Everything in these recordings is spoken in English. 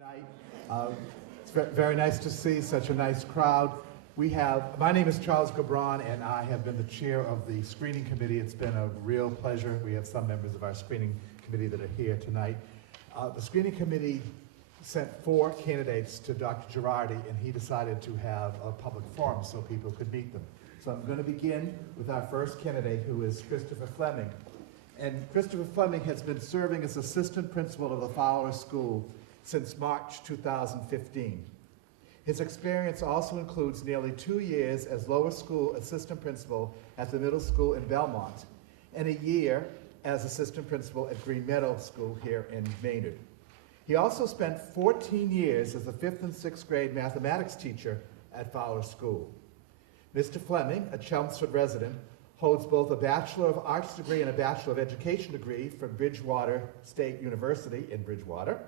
Night. It's very nice to see such a nice crowd. My name is Charles Gabron, and I have been the chair of the screening committee. It's been a real pleasure. We have some members of our screening committee that are here tonight. The screening committee sent 4 candidates to Dr. Girardi, and he decided to have a public forum so people could meet them. So I'm going to begin with our first candidate, who is Christopher Fleming. And Christopher Fleming has been serving as assistant principal of the Fowler School since March 2015. His experience also includes nearly 2 years as lower school assistant principal at the middle school in Belmont, and a year as assistant principal at Green Meadow School here in Maynard. He also spent 14 years as a 5th and 6th grade mathematics teacher at Fowler School. Mr. Fleming, a Chelmsford resident, holds both a Bachelor of Arts degree and a Bachelor of Education degree from Bridgewater State University in Bridgewater,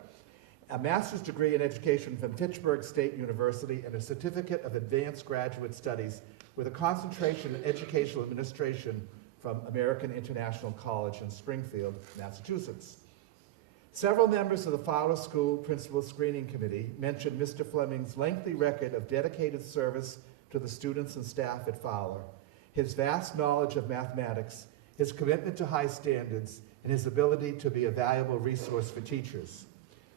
a master's degree in education from Fitchburg State University, and a certificate of advanced graduate studies with a concentration in educational administration from American International College in Springfield, Massachusetts. Several members of the Fowler School Principal Screening Committee mentioned Mr. Fleming's lengthy record of dedicated service to the students and staff at Fowler, his vast knowledge of mathematics, his commitment to high standards, and his ability to be a valuable resource for teachers.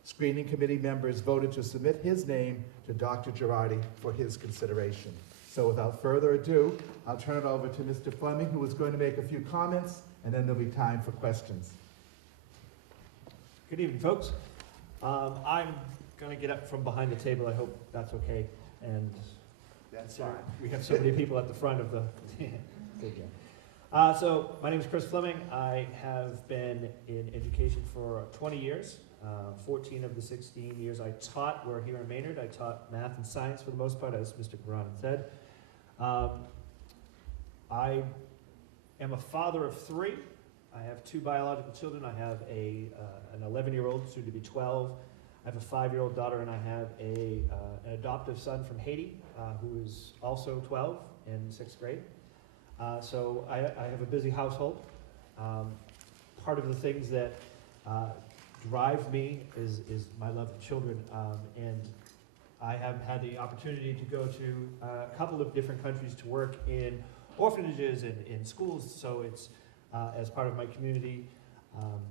Screening committee members voted to submit his name to Dr. Girardi for his consideration. So without further ado, I'll turn it over to Mr. Fleming, who is going to make a few comments, and then there'll be time for questions. Good evening, folks. I'm going to get up from behind the table. I hope that's okay. And That's fine. we have so many people at the front of the figure. So my name is Chris Fleming. I have been in education for 20 years. 14 of the 16 years I taught were here in Maynard. I taught math and science for the most part, as Mr. Garan said. I am a father of 3. I have 2 biological children. I have an 11-year-old, soon to be 12. I have a 5-year-old daughter, and I have an adoptive son from Haiti, who is also 12 in 6th grade. So I have a busy household. Part of the things that drive me is my love of children, and I have had the opportunity to go to a couple of different countries to work in orphanages and in schools, so it's as part of my community,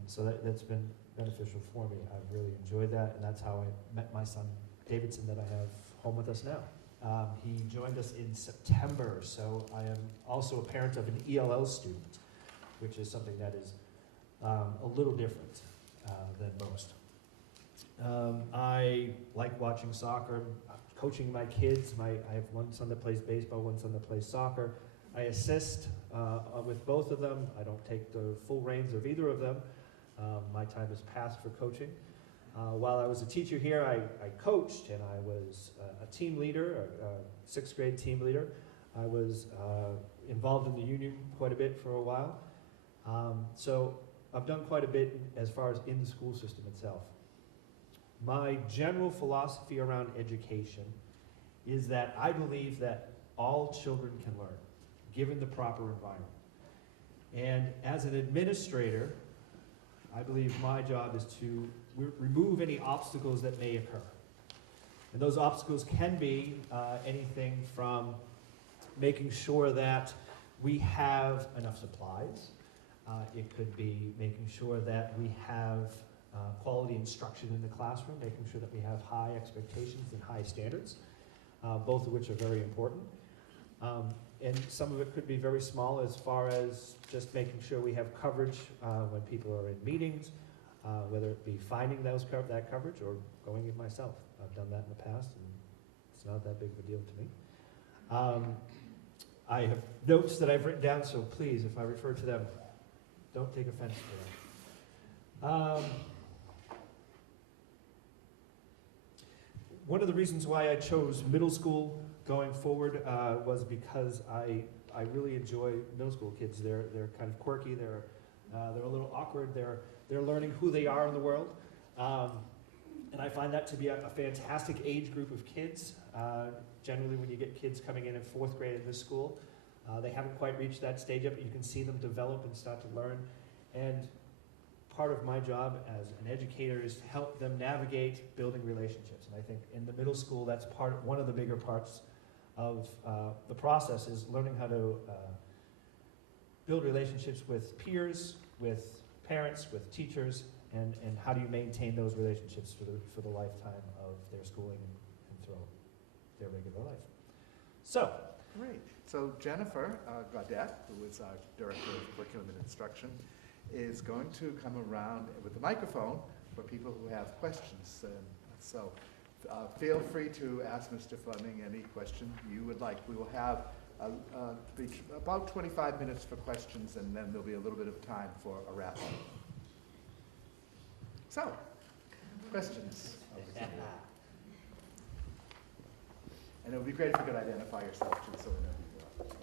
so that's been beneficial for me. I've really enjoyed that, and that's how I met my son Davidson that I have home with us now. He joined us in September, so I am also a parent of an ELL student, which is something that is a little different than most. I like watching soccer, coaching my kids. I have one son that plays baseball, one son that plays soccer. I assist with both of them. I don't take the full reins of either of them. My time is passed for coaching. While I was a teacher here, I coached, and I was a team leader, a 6th grade team leader. I was involved in the union quite a bit for a while. So I've done quite a bit as far as in the school system itself. My general philosophy around education is that I believe that all children can learn, given the proper environment. And as an administrator, I believe my job is to remove any obstacles that may occur. And those obstacles can be anything from making sure that we have enough supplies. It could be making sure that we have quality instruction in the classroom, making sure that we have high expectations and high standards, both of which are very important. And some of it could be very small, as far as just making sure we have coverage when people are in meetings, whether it be finding that coverage or going in myself. I've done that in the past, and it's not that big of a deal to me. I have notes that I've written down, so please, if I refer to them, don't take offense to them. One of the reasons why I chose middle school going forward was because I really enjoy middle school kids. They're kind of quirky. They're a little awkward. They're learning who they are in the world, and I find that to be a fantastic age group of kids. Generally, when you get kids coming in 4th grade in this school, they haven't quite reached that stage yet, but you can see them develop and start to learn. And part of my job as an educator is to help them navigate building relationships. And I think in the middle school, that's one of the bigger parts of the process is learning how to build relationships with peers, with parents, with teachers, and how do you maintain those relationships for the lifetime of their schooling and throughout their regular life. So, Great. So Jennifer Gaudette, who is our Director of Curriculum and Instruction, is going to come around with the microphone for people who have questions. So feel free to ask Mr. Fleming any question you would like. We will have about 25 minutes for questions, and then there'll be a little bit of time for a wrap-up. So, questions? And it would be great if you could identify yourself too, so we know who you are.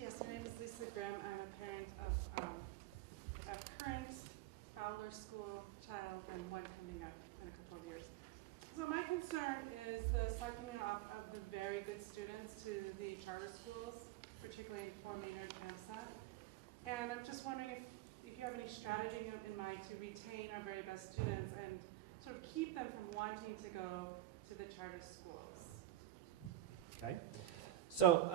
Yes, my name is Lisa Graham. I'm a parent of a current Fowler School child and one coming up in a couple of years. So my concern is the cycling off of the very good students to the charter schools, particularly in Fort Maynard and AMSA. And I'm just wondering if you have any strategy in mind to retain our very best students and sort of keep them from wanting to go to the charter schools. okay. So,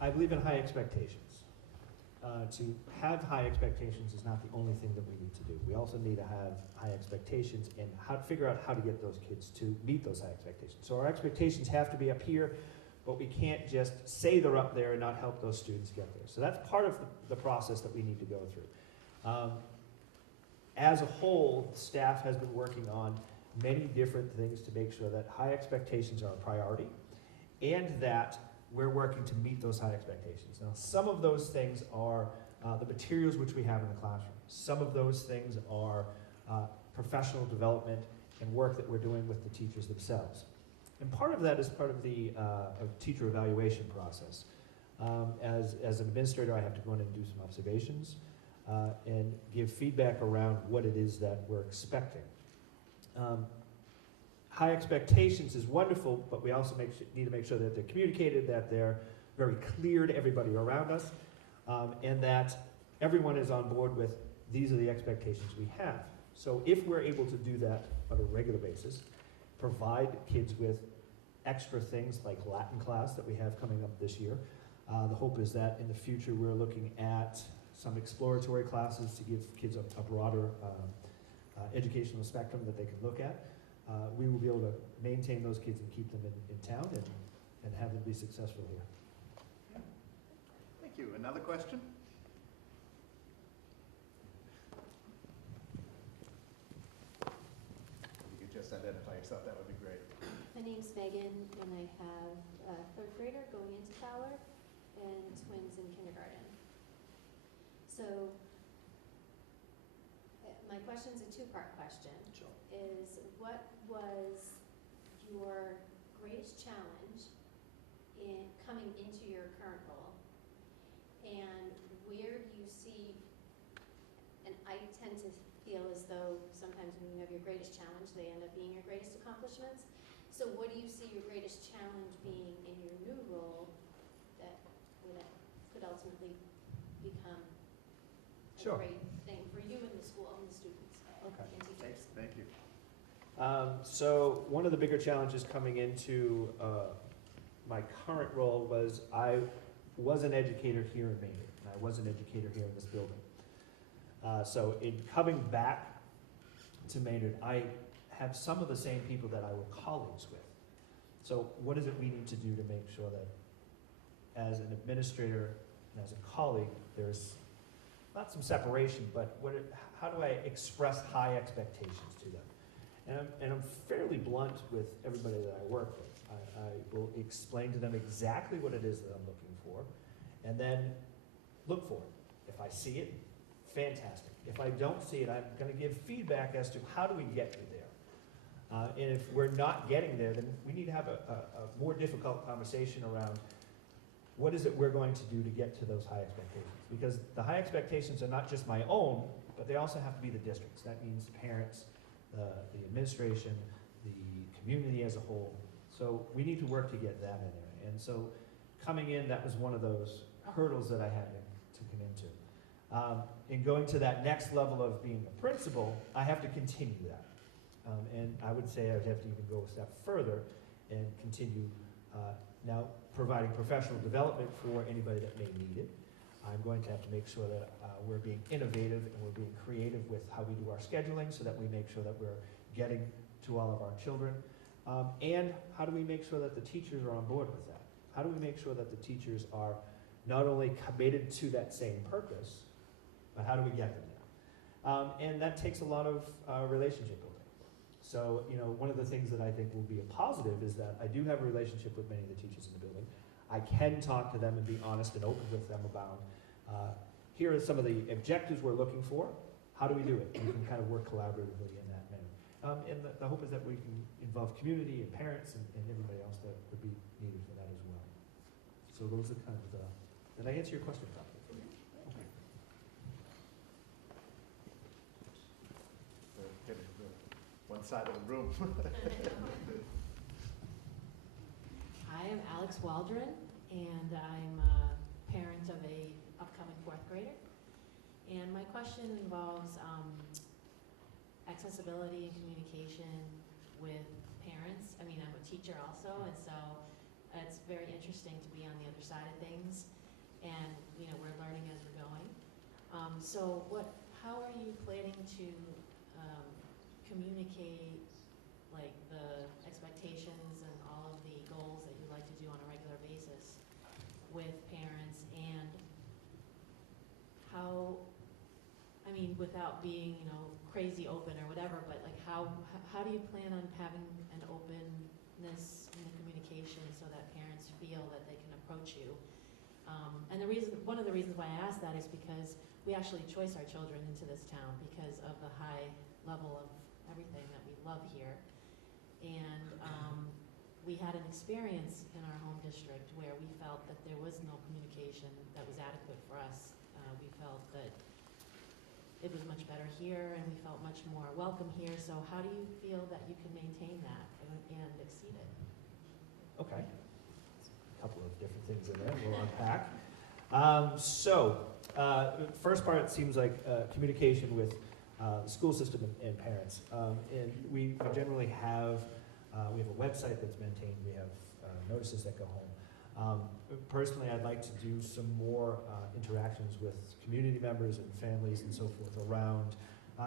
I believe in high expectations. To have high expectations is not the only thing that we need to do. We also need to have high expectations and figure out how to get those kids to meet those high expectations. So our expectations have to be up here, but we can't just say they're up there and not help those students get there. So that's part of the process that we need to go through. As a whole, staff has been working on many different things to make sure that high expectations are a priority and that we're working to meet those high expectations. Now, some of those things are the materials which we have in the classroom. Some of those things are professional development and work that we're doing with the teachers themselves. And part of that is part of the teacher evaluation process. As an administrator, I have to go in and do some observations and give feedback around what it is that we're expecting. High expectations is wonderful, but we also need to make sure that they're communicated, that they're very clear to everybody around us, and that everyone is on board with these are the expectations we have. So if we're able to do that on a regular basis, provide kids with extra things like Latin class that we have coming up this year. The hope is that in the future we're looking at some exploratory classes to give kids a broader educational spectrum that they can look at. We will be able to maintain those kids and keep them in town and have them be successful here. Yeah. Thank you. Another question? If you could just identify yourself, that would be great. My name's Megan, and I have a third grader going into Fowler and twins in kindergarten. So my question's a two-part question. Sure. Is what was your greatest challenge in coming into your current role? And where do you see, and I tend to feel as though sometimes when you have your greatest challenge, they end up being your greatest accomplishments. So what do you see your greatest challenge being in your new role that could ultimately become a Sure. great thing for you and the school and the students Okay. and teachers? Thank you. So one of the bigger challenges coming into my current role was I was an educator here in Maynard, and I was an educator here in this building. So in coming back to Maynard, I have some of the same people that I were colleagues with. So what is it we need to do to make sure that as an administrator and as a colleague, there's not some separation, but how do I express high expectations to them? And I'm fairly blunt with everybody that I work with. I will explain to them exactly what it is that I'm looking for, and then look for it. If I see it, fantastic. If I don't see it, I'm going to give feedback as to how do we get you there. And if we're not getting there, then we need to have a more difficult conversation around what is it we're going to do to get to those high expectations. Because the high expectations are not just my own, but they also have to be the district's. That means parents, the administration, the community as a whole. So we need to work to get that in there. And so coming in, that was one of those hurdles that I had to come into. In going to that next level of being a principal, I have to continue that. And I would say I would have to even go a step further and continue now providing professional development for anybody that may need it. I'm going to have to make sure that we're being innovative and we're being creative with how we do our scheduling so that we make sure that we're getting to all of our children. And how do we make sure that the teachers are on board with that? How do we make sure that the teachers are not only committed to that same purpose, but how do we get them there? And that takes a lot of relationship building. So, you know, one of the things that I think will be a positive is that I do have a relationship with many of the teachers in the building. I can talk to them and be honest and open with them about, here are some of the objectives we're looking for. How do we do it? We can kind of work collaboratively in that manner. And the hope is that we can involve community and parents and everybody else that would be needed for that as well. So those are kind of the, did I answer your question, Dr.? Okay. One side of the room. I am Alex Waldron, and I'm a parent of a upcoming 4th grader. And my question involves accessibility and communication with parents. I mean, I'm a teacher also, and so it's very interesting to be on the other side of things. And, you know, we're learning as we're going. So how are you planning to communicate like the expectations and all of the goals that you like to do on a regular basis with parents, and how, I mean, without being, you know, crazy open or whatever, but like how do you plan on having an openness in the communication so that parents feel that they can approach you? And one of the reasons why I ask that is because we actually choice our children into this town because of the high level of everything that we love here. And we had an experience in our home district where we felt that there was no communication that was adequate for us. We felt that it was much better here and we felt much more welcome here. So how do you feel that you can maintain that and exceed it? Okay. A couple of different things in there we'll unpack. First part seems like communication with the school system and parents. And we generally have, we have a website that's maintained, we have notices that go home. Personally, I'd like to do some more interactions with community members and families and so forth around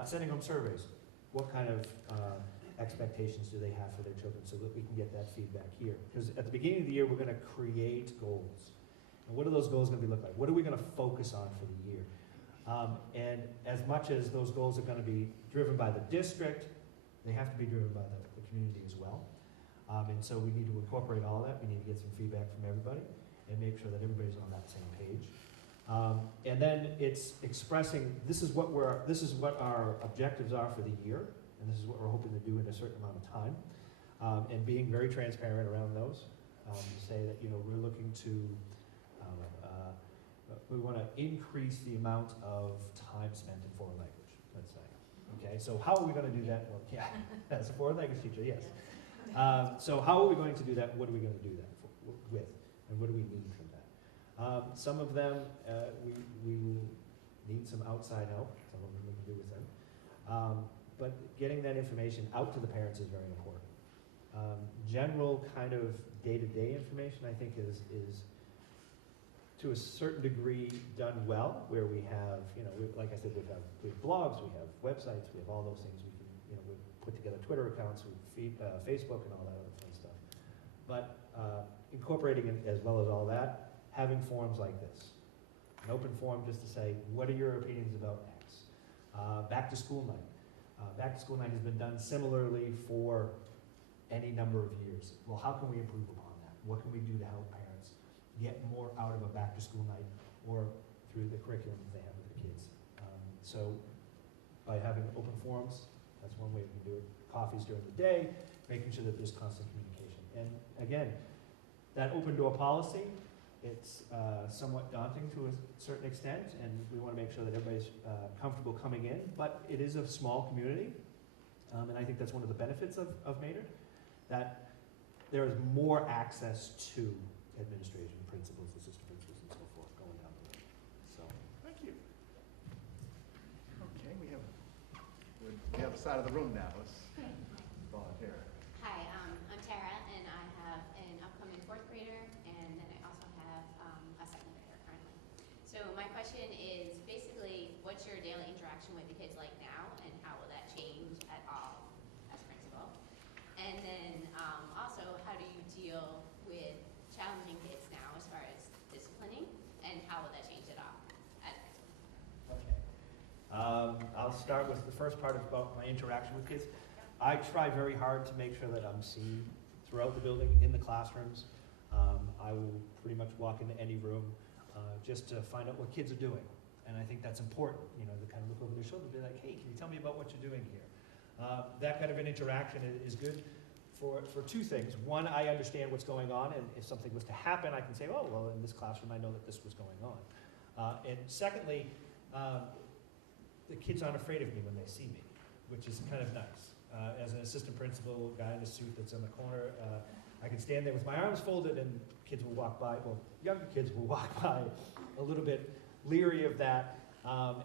sending home surveys. What kind of expectations do they have for their children so that we can get that feedback here? Because at the beginning of the year, we're going to create goals. And what are those goals going to look like? What are we going to focus on for the year? And as much as those goals are going to be driven by the district, they have to be driven by the community as well. And so we need to incorporate all that. We need to get some feedback from everybody and make sure that everybody's on that same page. And then it's expressing, this is what our objectives are for the year, and this is what we're hoping to do in a certain amount of time, and being very transparent around those. To say that, you know, we're looking to, we want to increase the amount of time spent in foreign language, let's say. Okay, so how are we going to do that? Well, yeah, as a foreign language teacher, yes. So how are we going to do that? What are we going to do that with? And what do we need from that? Some of them, we will need some outside help. Some of them we can do with them. But getting that information out to the parents is very important. General kind of day-to-day information, I think, is to a certain degree done well, where we have, you know, like I said, we have blogs, we have websites, we have all those things. We can, you know, we put together Twitter accounts, we feed Facebook and all that other fun stuff. But incorporating it as well as all that, having forums like this, an open forum just to say, what are your opinions about X? Back to school night. Back to school night has been done similarly for any number of years. Well, how can we improve upon that? What can we do to help parents get more out of a back to school night or through the curriculum that they have with their kids? So by having open forums, that's one way we can do it. Coffees during the day, making sure that there's constant communication. And again, that open door policy, it's somewhat daunting to a certain extent, and we want to make sure that everybody's comfortable coming in, but it is a small community, and I think that's one of the benefits of Maynard, that there is more access to administration, principals, assistant principals, and so forth going down the road. So, Thank you. the other side of the room now. Let's volunteer. Hi, I'm Tara, and I have an upcoming fourth grader, and then I also have a second grader currently. So my question is basically, what's your daily interaction with the kids like now, and how will that change at all as principal? And then also, how do you deal with challenging kids now as far as disciplining, and how will that change at all as principal? Okay. I'll start with the first part about my interaction with kids. I try very hard to make sure that I'm seen throughout the building, in the classrooms. I will pretty much walk into any room just to find out what kids are doing. And I think that's important, you know, to kind of look over their shoulder and be like, hey, can you tell me about what you're doing here? That kind of an interaction is good for two things. One, I understand what's going on, and if something was to happen, I can say, oh, well, in this classroom, I know that this was going on. And secondly, the kids aren't afraid of me when they see me, which is kind of nice. As an assistant principal, guy in a suit that's in the corner, I can stand there with my arms folded and kids will walk by, well, younger kids will walk by a little bit leery of that,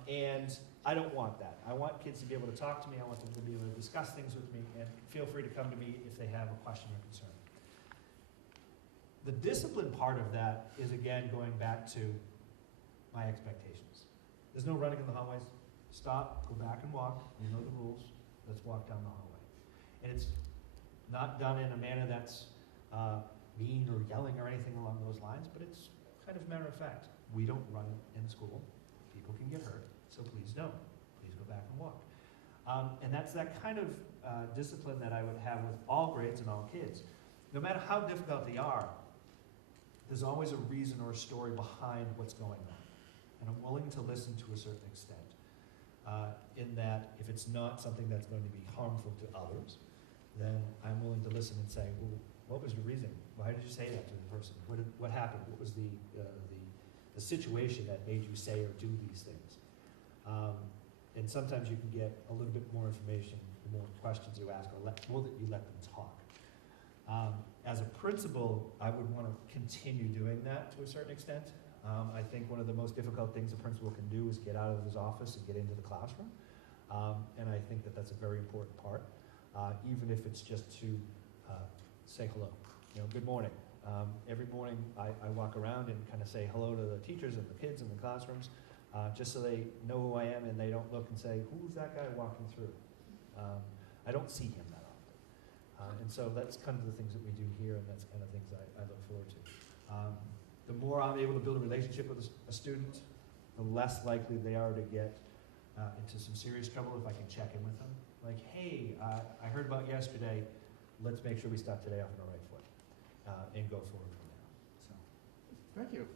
and I don't want that. I want kids to be able to talk to me, I want them to be able to discuss things with me, and feel free to come to me if they have a question or concern. The discipline part of that is, again, going back to my expectations. There's no running in the hallways. Stop, go back and walk, you know the rules, let's walk down the hallway. And it's not done in a manner that's mean or yelling or anything along those lines, but it's kind of matter of fact. We don't run in school, people can get hurt, so please don't. Please go back and walk. And that's that kind of discipline that I would have with all grades and all kids. No matter how difficult they are, there's always a reason or a story behind what's going on. And I'm willing to listen to a certain extent. In that if it's not something that's going to be harmful to others, then I'm willing to listen and say, well, what was your reason? Why did you say that to the person? What happened? What was the situation that made you say or do these things? And sometimes you can get a little bit more information, the more questions you ask, or more that you let them talk. As a principal, I would want to continue doing that to a certain extent. I think one of the most difficult things a principal can do is get out of his office and get into the classroom. And I think that that's a very important part, even if it's just to say hello. You know, good morning. Every morning I walk around and kind of say hello to the teachers and the kids in the classrooms, just so they know who I am and they don't look and say, who's that guy walking through? I don't see him that often. And so that's kind of the things that we do here, and that's kind of things I look forward to. The more I'm able to build a relationship with a student, the less likely they are to get into some serious trouble if I can check in with them. Like, hey, I heard about yesterday, let's make sure we start today off on the right foot and go forward from there. So. Thank you.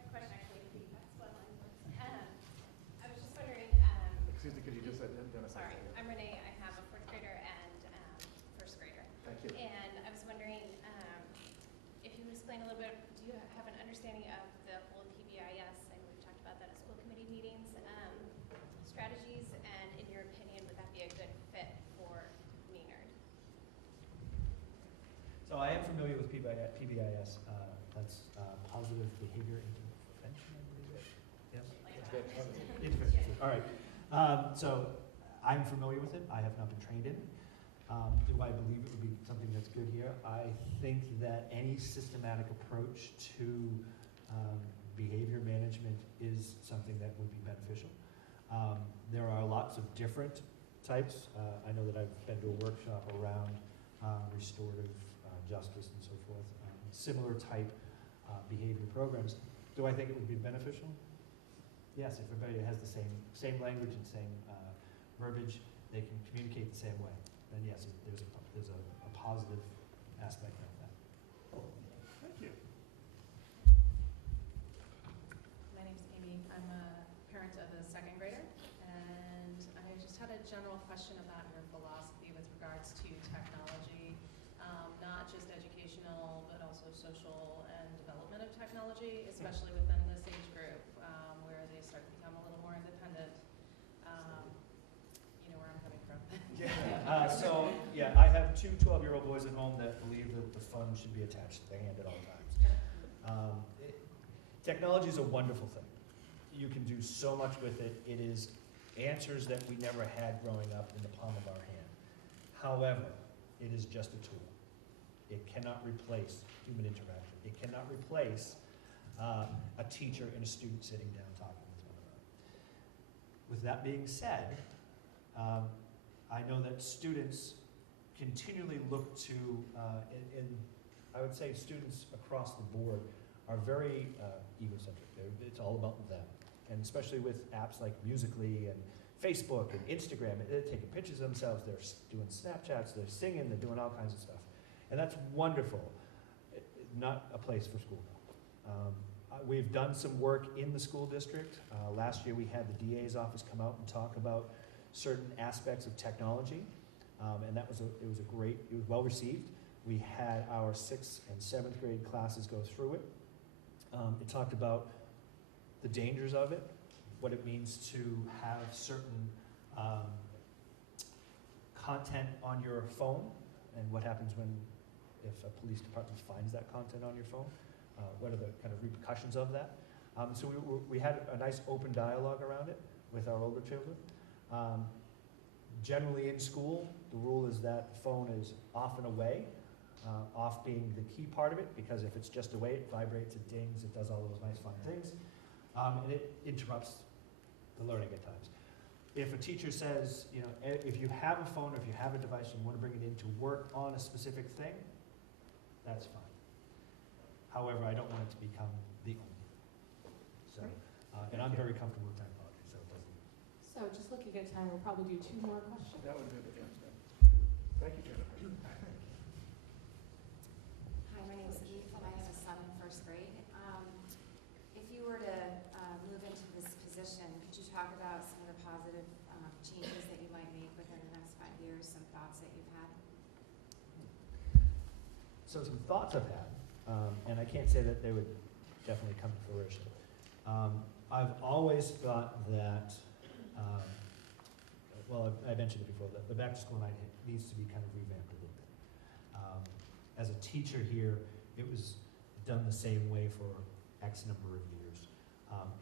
My question actually, that's what I was just wondering, Excuse me, could you just identify? Sorry, I'm Renee. I have a fourth grader and first grader. Thank you. And I was wondering if you would explain a little bit, do you have an understanding of the whole PBIS? I know we've talked about that at school committee meetings, strategies, and in your opinion, would that be a good fit for Maynard? So I am familiar with PBIS. That's positive behavior intervention, I believe it. Yes? Intervention. All right. So I'm familiar with it. I have not been trained in it. Do I believe it would be something that's good here? I think that any systematic approach to behavior management is something that would be beneficial. There are lots of different types. I know that I've been to a workshop around restorative justice and so forth, similar type behavior programs. Do I think it would be beneficial? Yes, if everybody has the same language and same verbiage, they can communicate the same way. Then yes, there's a positive aspect of that. Thank you. My name's Amy. I'm a parent of a second grader, and I just had a general question about your philosophy with regards to technology, not just educational, but also social and development of technology, especially within this age group, where they start to become a little more independent. You know where I'm coming from. So, yeah, I have two 12-year-old boys at home that believe that the phone should be attached to their hand at all times. Technology is a wonderful thing. You can do so much with it. It is answers that we never had growing up in the palm of our hand. However, it is just a tool. It cannot replace human interaction. It cannot replace a teacher and a student sitting down talking with one another. With that being said, I know that students continually look to, and I would say students across the board are very egocentric. It's all about them. And especially with apps like Musical.ly and Facebook and Instagram, they're taking pictures of themselves, they're doing Snapchats, they're singing, they're doing all kinds of stuff. And that's wonderful. Not a place for school. We've done some work in the school district. Last year we had the DA's office come out and talk about certain aspects of technology. And it was well received. We had our 6th and 7th grade classes go through it. It talked about the dangers of it, what it means to have certain content on your phone, and what happens if a police department finds that content on your phone. What are the kind of repercussions of that? So we had a nice open dialogue around it with our older children. Generally in school, the rule is that the phone is off and away, off being the key part of it, because if it's just away, it vibrates, it dings, it does all those nice fun things, and it interrupts the learning at times. If a teacher says, you know, if you have a phone or if you have a device and you want to bring it in to work on a specific thing, that's fine. However, I don't want it to become the only. So, and I'm very comfortable with technology, so it doesn't. So just looking at time, we'll probably do 2 more questions. That would be the answer. Thank you, Jennifer. Hi, my name is Eve, and I have a son in 1st grade. If you were to move into this position, could you talk about some of the positive changes that you might make within the next 5 years, some thoughts that you've had? So some thoughts I've had, and I can't say that they would definitely come to fruition. I've always thought that, well, I mentioned it before, that the back to school night needs to be kind of revamped a little bit. As a teacher here, it was done the same way for X number of years.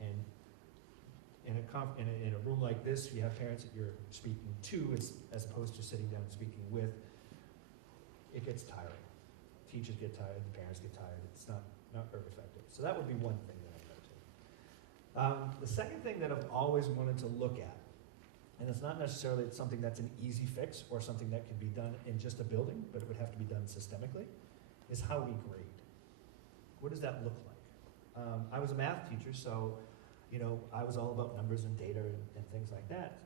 And in a room like this, you have parents that you're speaking to as opposed to sitting down and speaking with. It gets tiring. Teachers get tired, the parents get tired. It's not very effective. So that would be one thing that I'd go to. The second thing that I've always wanted to look at, and it's not necessarily something that's an easy fix or something that can be done in just a building, but it would have to be done systemically, is how we grade. What does that look like? I was a math teacher, so you know, I was all about numbers and data and things like that.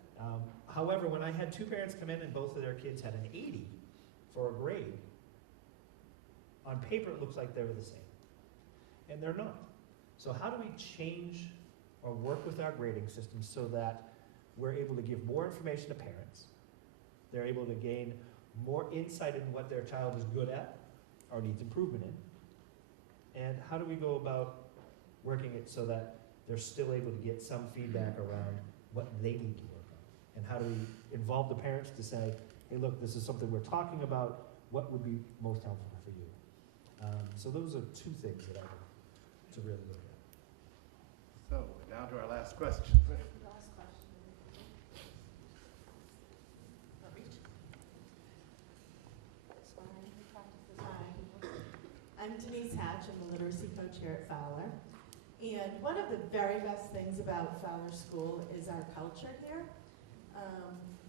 However, when I had 2 parents come in and both of their kids had an 80 for a grade, on paper it looks like they were the same. And they're not. So how do we change or work with our grading system so that we're able to give more information to parents, they're able to gain more insight into what their child is good at or needs improvement in, and how do we go about working it so that they're still able to get some feedback around what they need to work on? And how do we involve the parents to say, hey, look, this is something we're talking about, what would be most helpful for you? So those are 2 things that I would to really look at. So we're down to our last question. Last question. Hi, I'm Denise Hatch. I'm the literacy coach here at Fowler. And one of the very best things about Fowler School is our culture here.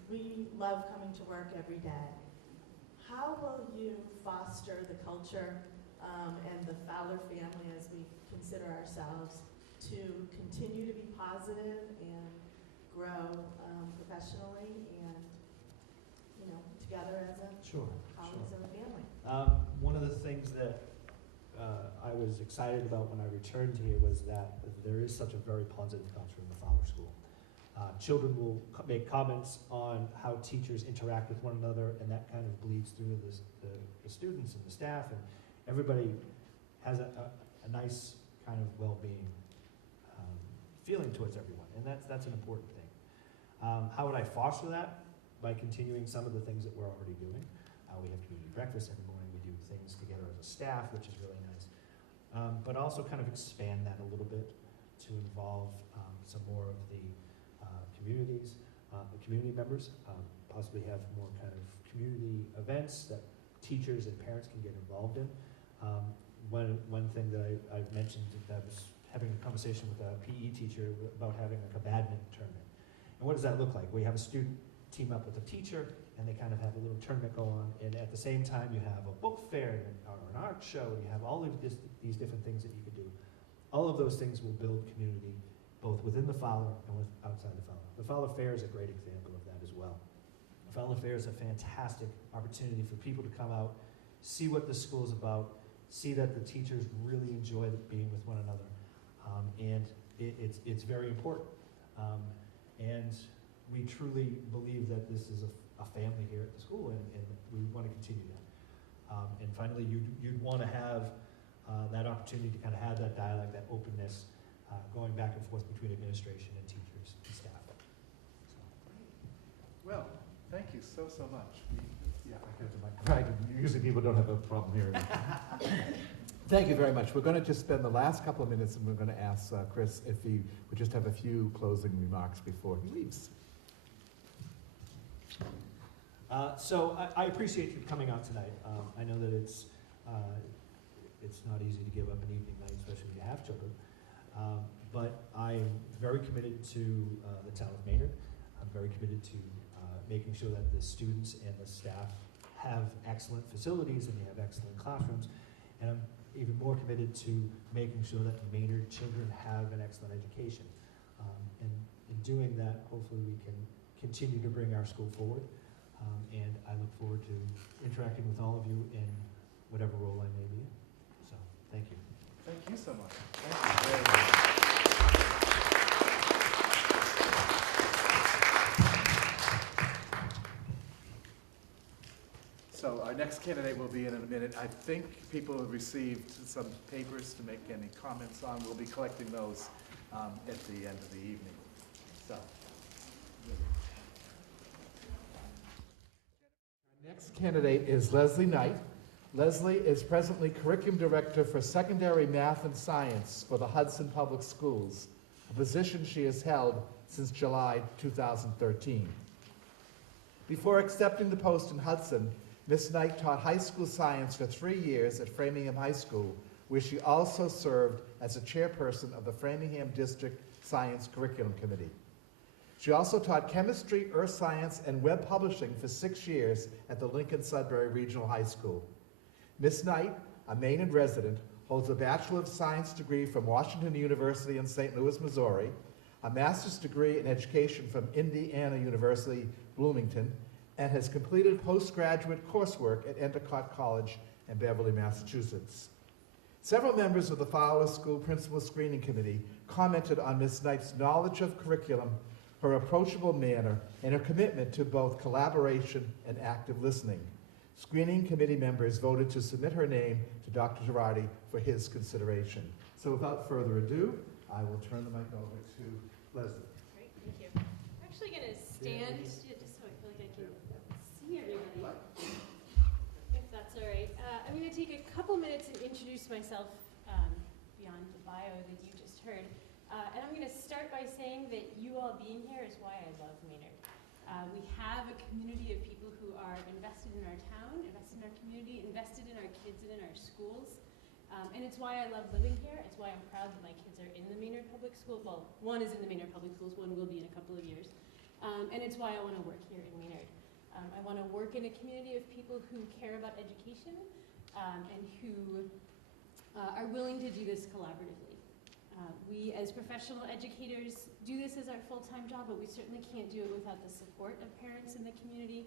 We love coming to work every day. How will you foster the culture and the Fowler family, as we consider ourselves, to continue to be positive and grow professionally and, you know, together as a colleagues of a family? One of the things that I was excited about when I returned here was that there is such a very positive culture in the Fowler School. Children will make comments on how teachers interact with one another, and that kind of bleeds through the students and the staff, and everybody has a nice kind of well-being feeling towards everyone, and that's an important thing. How would I foster that? By continuing some of the things that we're already doing. We have community breakfast every morning. We do things together as a staff, which is really nice. But also kind of expand that a little bit to involve some more of the communities. the community members, possibly have more kind of community events that teachers and parents can get involved in. One thing that I mentioned that I was having a conversation with a PE teacher about having like a badminton tournament. And what does that look like? We have a student team up with a teacher, and they kind of have a little tournament go on, and at the same time you have a book fair or an art show, and you have all of these different things that you could do. All of those things will build community, both within the Fowler and outside the Fowler. The Fowler Fair is a great example of that as well. The Fowler Fair is a fantastic opportunity for people to come out, see what the school is about, see that the teachers really enjoy being with one another, and it's very important. And we truly believe that this is a family here at the school, and we want to continue that. And finally, you'd want to have that opportunity to kind of have that dialogue, that openness, going back and forth between administration and teachers and staff. Well, thank you so much. Yeah, I heard the mic. Right, usually people don't have a problem hearing. Thank you very much. We're going to just spend the last couple of minutes, and we're going to ask Chris if he would just have a few closing remarks before he leaves. So I appreciate you coming out tonight. I know that it's not easy to give up an evening night, especially when you have children. But I'm very committed to the town of Maynard. I'm very committed to making sure that the students and the staff have excellent facilities and they have excellent classrooms. And I'm even more committed to making sure that Maynard children have an excellent education. And in doing that, hopefully we can continue to bring our school forward. And I look forward to interacting with all of you in whatever role I may be in. So, thank you. Thank you so much. Thank you very much. So our next candidate will be in a minute. I think people have received some papers to make any comments on. We'll be collecting those at the end of the evening. So. Next candidate is Leslie Knight. Leslie is presently Curriculum Director for Secondary Math and Science for the Hudson Public Schools, a position she has held since July 2013. Before accepting the post in Hudson, Ms. Knight taught high school science for 3 years at Framingham High School, where she also served as a chairperson of the Framingham District Science Curriculum Committee. She also taught chemistry, earth science, and web publishing for 6 years at the Lincoln-Sudbury Regional High School. Ms. Knight, a Maynard resident, holds a Bachelor of Science degree from Washington University in St. Louis, Missouri, a master's degree in education from Indiana University, Bloomington, and has completed postgraduate coursework at Endicott College in Beverly, Massachusetts. Several members of the Fowler School Principal Screening Committee commented on Ms. Knight's knowledge of curriculum, her approachable manner, and her commitment to both collaboration and active listening. Screening committee members voted to submit her name to Dr. Girardi for his consideration. So without further ado, I will turn the mic over to Leslie. Great, thank you. I'm actually going to stand, just so I feel like I can see everybody, if that's all right. I'm going to take a couple minutes and introduce myself beyond the bio that you just heard. And I'm going to start by saying that you all being here is why I love Maynard. We have a community of people who are invested in our town, invested in our community, invested in our kids and in our schools. And it's why I love living here. It's why I'm proud that my kids are in the Maynard Public Schools. Well, one is in the Maynard Public Schools, one will be in a couple of years. And it's why I want to work here in Maynard. I want to work in a community of people who care about education and who are willing to do this collaboratively. We as professional educators do this as our full-time job, but we certainly can't do it without the support of parents in the community.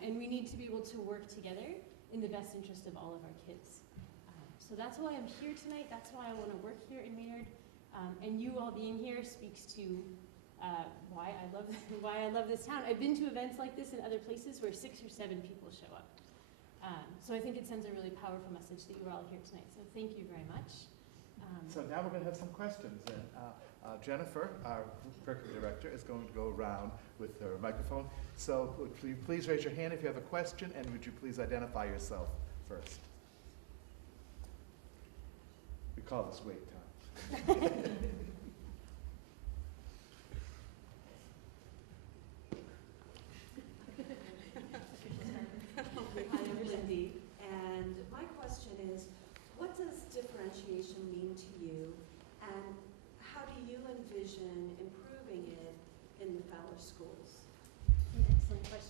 And we need to be able to work together in the best interest of all of our kids. So that's why I'm here tonight. That's why I want to work here in Maynard. And you all being here speaks to why I love this town. I've been to events like this in other places where 6 or 7 people show up. So I think it sends a really powerful message that you're all here tonight. So thank you very much. So now we're going to have some questions. And Jennifer, our curriculum director, is going to go around with her microphone. So would you please raise your hand if you have a question, and would you please identify yourself first? We call this wait time.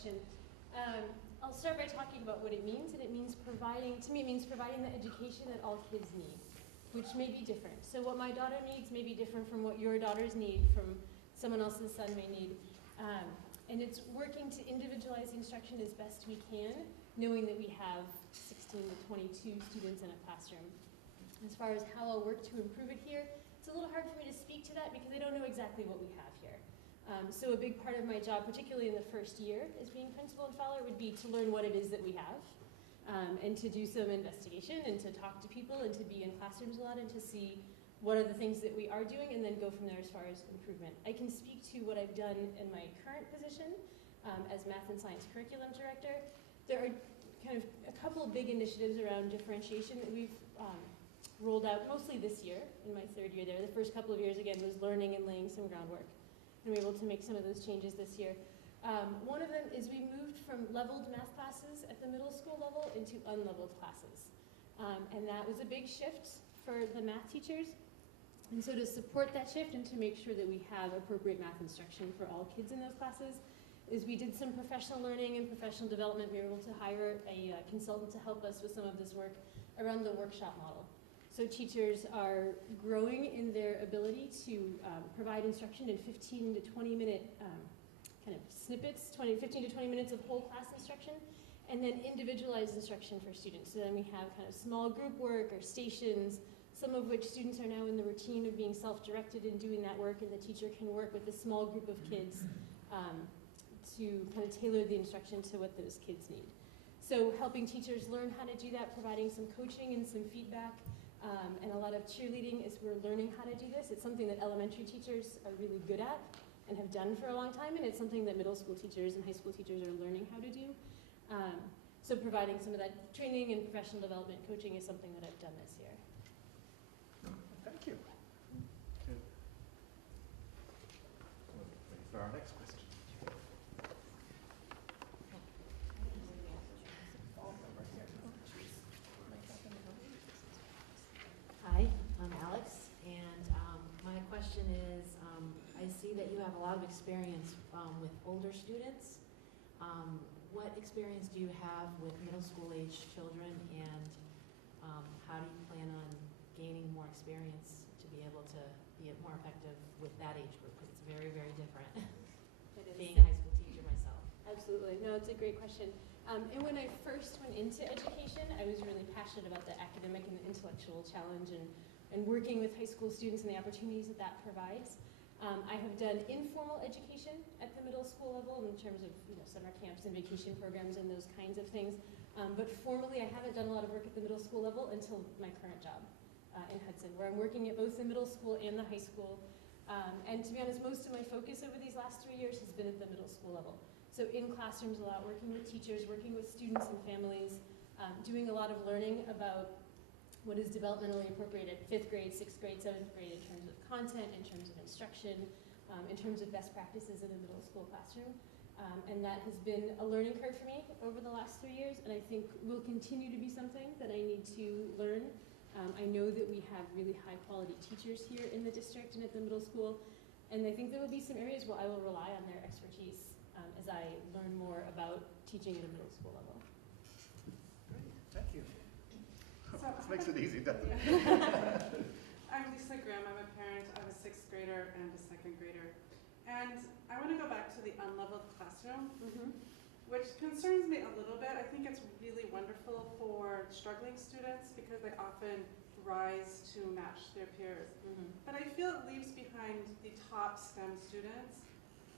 question. I'll start by talking about what it means, and it means providing, to me it means providing the education that all kids need, which may be different. So what my daughter needs may be different from what your daughters need, from someone else's son may need. And it's working to individualize the instruction as best we can, knowing that we have 16 to 22 students in a classroom. As far as how I'll work to improve it here, it's a little hard for me to speak to that because I don't know exactly what we have here. So a big part of my job, particularly in the first year as being principal in Fowler, would be to learn what it is that we have, and to do some investigation and to talk to people and to be in classrooms a lot and to see what are the things that we are doing and then go from there as far as improvement. I can speak to what I've done in my current position as Math and Science Curriculum Director. There are kind of a couple of big initiatives around differentiation that we've rolled out mostly this year, in my third year there. The first couple of years, again, was learning and laying some groundwork. And we're able to make some of those changes this year. One of them is we moved from leveled math classes at the middle school level into unleveled classes. And that was a big shift for the math teachers. And so to support that shift and to make sure that we have appropriate math instruction for all kids in those classes, is we did some professional learning and professional development. We were able to hire a consultant to help us with some of this work around the workshop model. So teachers are growing in their ability to provide instruction in 15 to 20 minute kind of snippets, 15 to 20 minutes of whole class instruction, and then individualized instruction for students. So then we have kind of small group work or stations, some of which students are now in the routine of being self-directed in doing that work, and the teacher can work with a small group of kids to kind of tailor the instruction to what those kids need. So helping teachers learn how to do that, providing some coaching and some feedback, and a lot of cheerleading as we're learning how to do this. It's something that elementary teachers are really good at and have done for a long time, and it's something that middle school teachers and high school teachers are learning how to do. So providing some of that training and professional development coaching is something that I've done this year. Thank you. Okay. For our next question. Hi, I'm Alex, and my question is, I see that you have a lot of experience with older students. What experience do you have with middle school age children, and how do you plan on gaining more experience to be able to be more effective with that age group? Because it's very, very different being a high school teacher myself. Absolutely. No, it's a great question. And when I first went into education, I was really passionate about the academic and the intellectual challenge and working with high school students and the opportunities that that provides. I have done informal education at the middle school level in terms of summer camps and vacation programs and those kinds of things. But formally, I haven't done a lot of work at the middle school level until my current job in Hudson, where I'm working at both the middle school and the high school. And to be honest, most of my focus over these last 3 years has been at the middle school level. So in classrooms a lot, working with teachers, working with students and families, doing a lot of learning about what is developmentally appropriate at 5th grade, 6th grade, 7th grade in terms of content, in terms of instruction, in terms of best practices in a middle school classroom. And that has been a learning curve for me over the last 3 years, and I think will continue to be something that I need to learn. I know that we have really high quality teachers here in the district and at the middle school, and I think there will be some areas where I will rely on their expertise as I learn more about teaching at a middle school level. Great, thank you. So, This makes it easy, doesn't it? I'm Lisa Graham. I'm a parent of a 6th grader and a 2nd grader. And I want to go back to the unleveled classroom, which concerns me a little bit. I think it's really wonderful for struggling students because they often rise to match their peers. But I feel it leaves behind the top STEM students,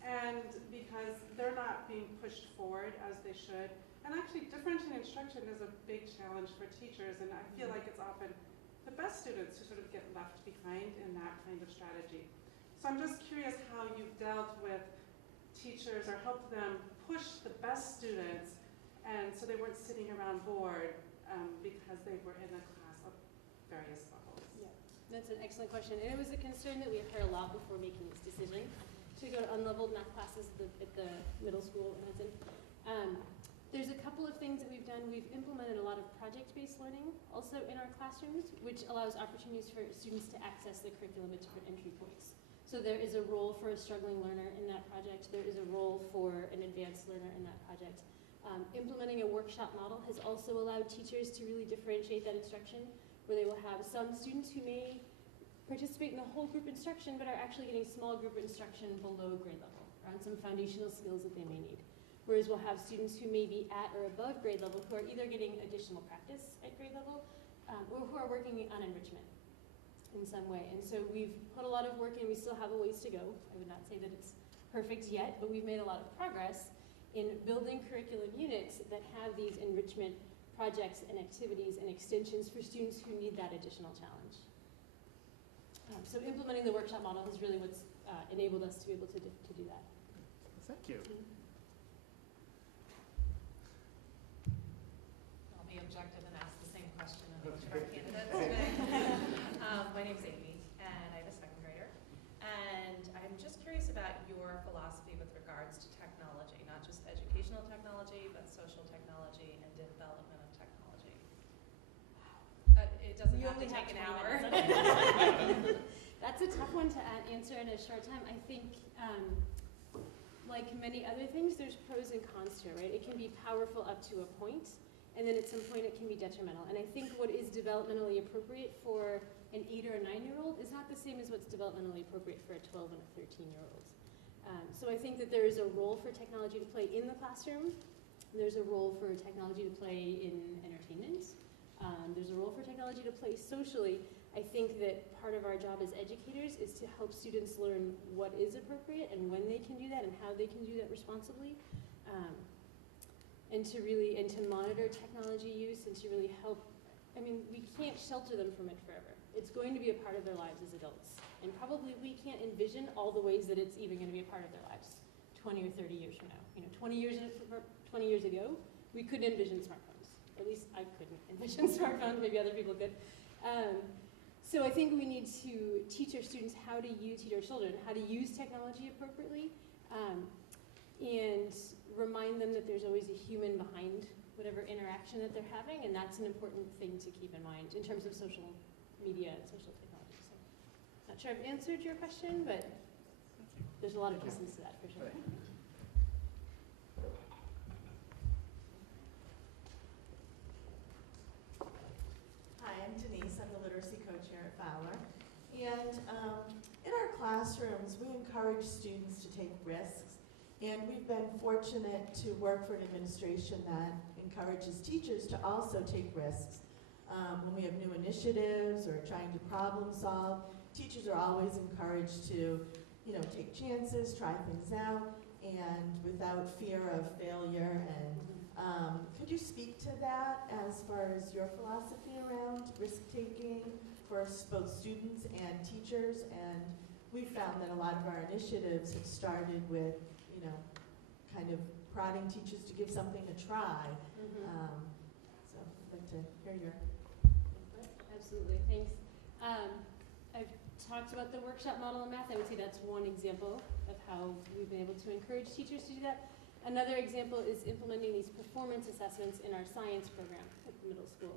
and because they're not being pushed forward as they should. And actually, differentiating instruction is a big challenge for teachers, and I feel like it's often the best students who sort of get left behind in that kind of strategy. So I'm just curious how you've dealt with teachers or helped them push the best students, and so they weren't sitting around bored because they were in a class of various levels. Yeah, that's an excellent question, and it was a concern that we have heard a lot before making this decision to go to unleveled math classes at the middle school in Hudson. There's a couple of things that we've done. We've implemented a lot of project-based learning also in our classrooms, which allows opportunities for students to access the curriculum at different entry points. So So there is a role for a struggling learner in that project. There is a role for an advanced learner in that project. Implementing a workshop model has also allowed teachers to really differentiate that instruction, where they will have some students who may participate in the whole group instruction, but are actually getting small group instruction below grade level, around some foundational skills that they may need. Whereas we'll have students who may be at or above grade level who are either getting additional practice at grade level, or who are working on enrichment in some way. And so we've put a lot of work in. We still have a ways to go. I would not say that it's perfect yet, but we've made a lot of progress in building curriculum units that have these enrichment projects and activities and extensions for students who need that additional challenge. So implementing the workshop model is really what's enabled us to be able to do that. Thank you. I'll be objective and ask the same question of each of our candidates today. My name's Amy, and I have a second grader. And I'm just curious about your philosophy with regards to technology, not just educational technology, but social technology and development of technology. It doesn't have to take an hour. That's a tough one to answer in a short time. I think, like many other things, there's pros and cons to it, right? It can be powerful up to a point, and then at some point it can be detrimental. And I think what is developmentally appropriate for an 8 or a 9-year-old is not the same as what's developmentally appropriate for a 12 and a 13-year-old. So I think that there is a role for technology to play in the classroom. There's a role for technology to play in entertainment. There's a role for technology to play socially. I think that part of our job as educators is to help students learn what is appropriate and when they can do that and how they can do that responsibly. And to monitor technology use and to really help. I mean, we can't shelter them from it forever. It's going to be a part of their lives as adults. And probably we can't envision all the ways that it's even going to be a part of their lives 20 or 30 years from now. 20 years ago, we couldn't envision smartphones. At least I couldn't envision smartphones, maybe other people could. So I think we need to teach our students teach our children how to use technology appropriately, and remind them that there's always a human behind whatever interaction that they're having, and that's an important thing to keep in mind in terms of social media and social technology. So, not sure I've answered your question, but there's a lot of pieces to that for sure. Hi, I'm Denise. I'm the literacy co-chair at Fowler. And in our classrooms, we encourage students to take risks. And we've been fortunate to work for an administration that encourages teachers to also take risks. When we have new initiatives or trying to problem solve, teachers are always encouraged to, take chances, try things out, and without fear of failure. And could you speak to that as far as your philosophy around risk-taking for both students and teachers? And we found that a lot of our initiatives have started with, kind of prodding teachers to give something a try. So I'd like to hear your input. Absolutely, thanks. I've talked about the workshop model in math. I would say that's one example of how we've been able to encourage teachers to do that. Another example is implementing these performance assessments in our science program at the middle school.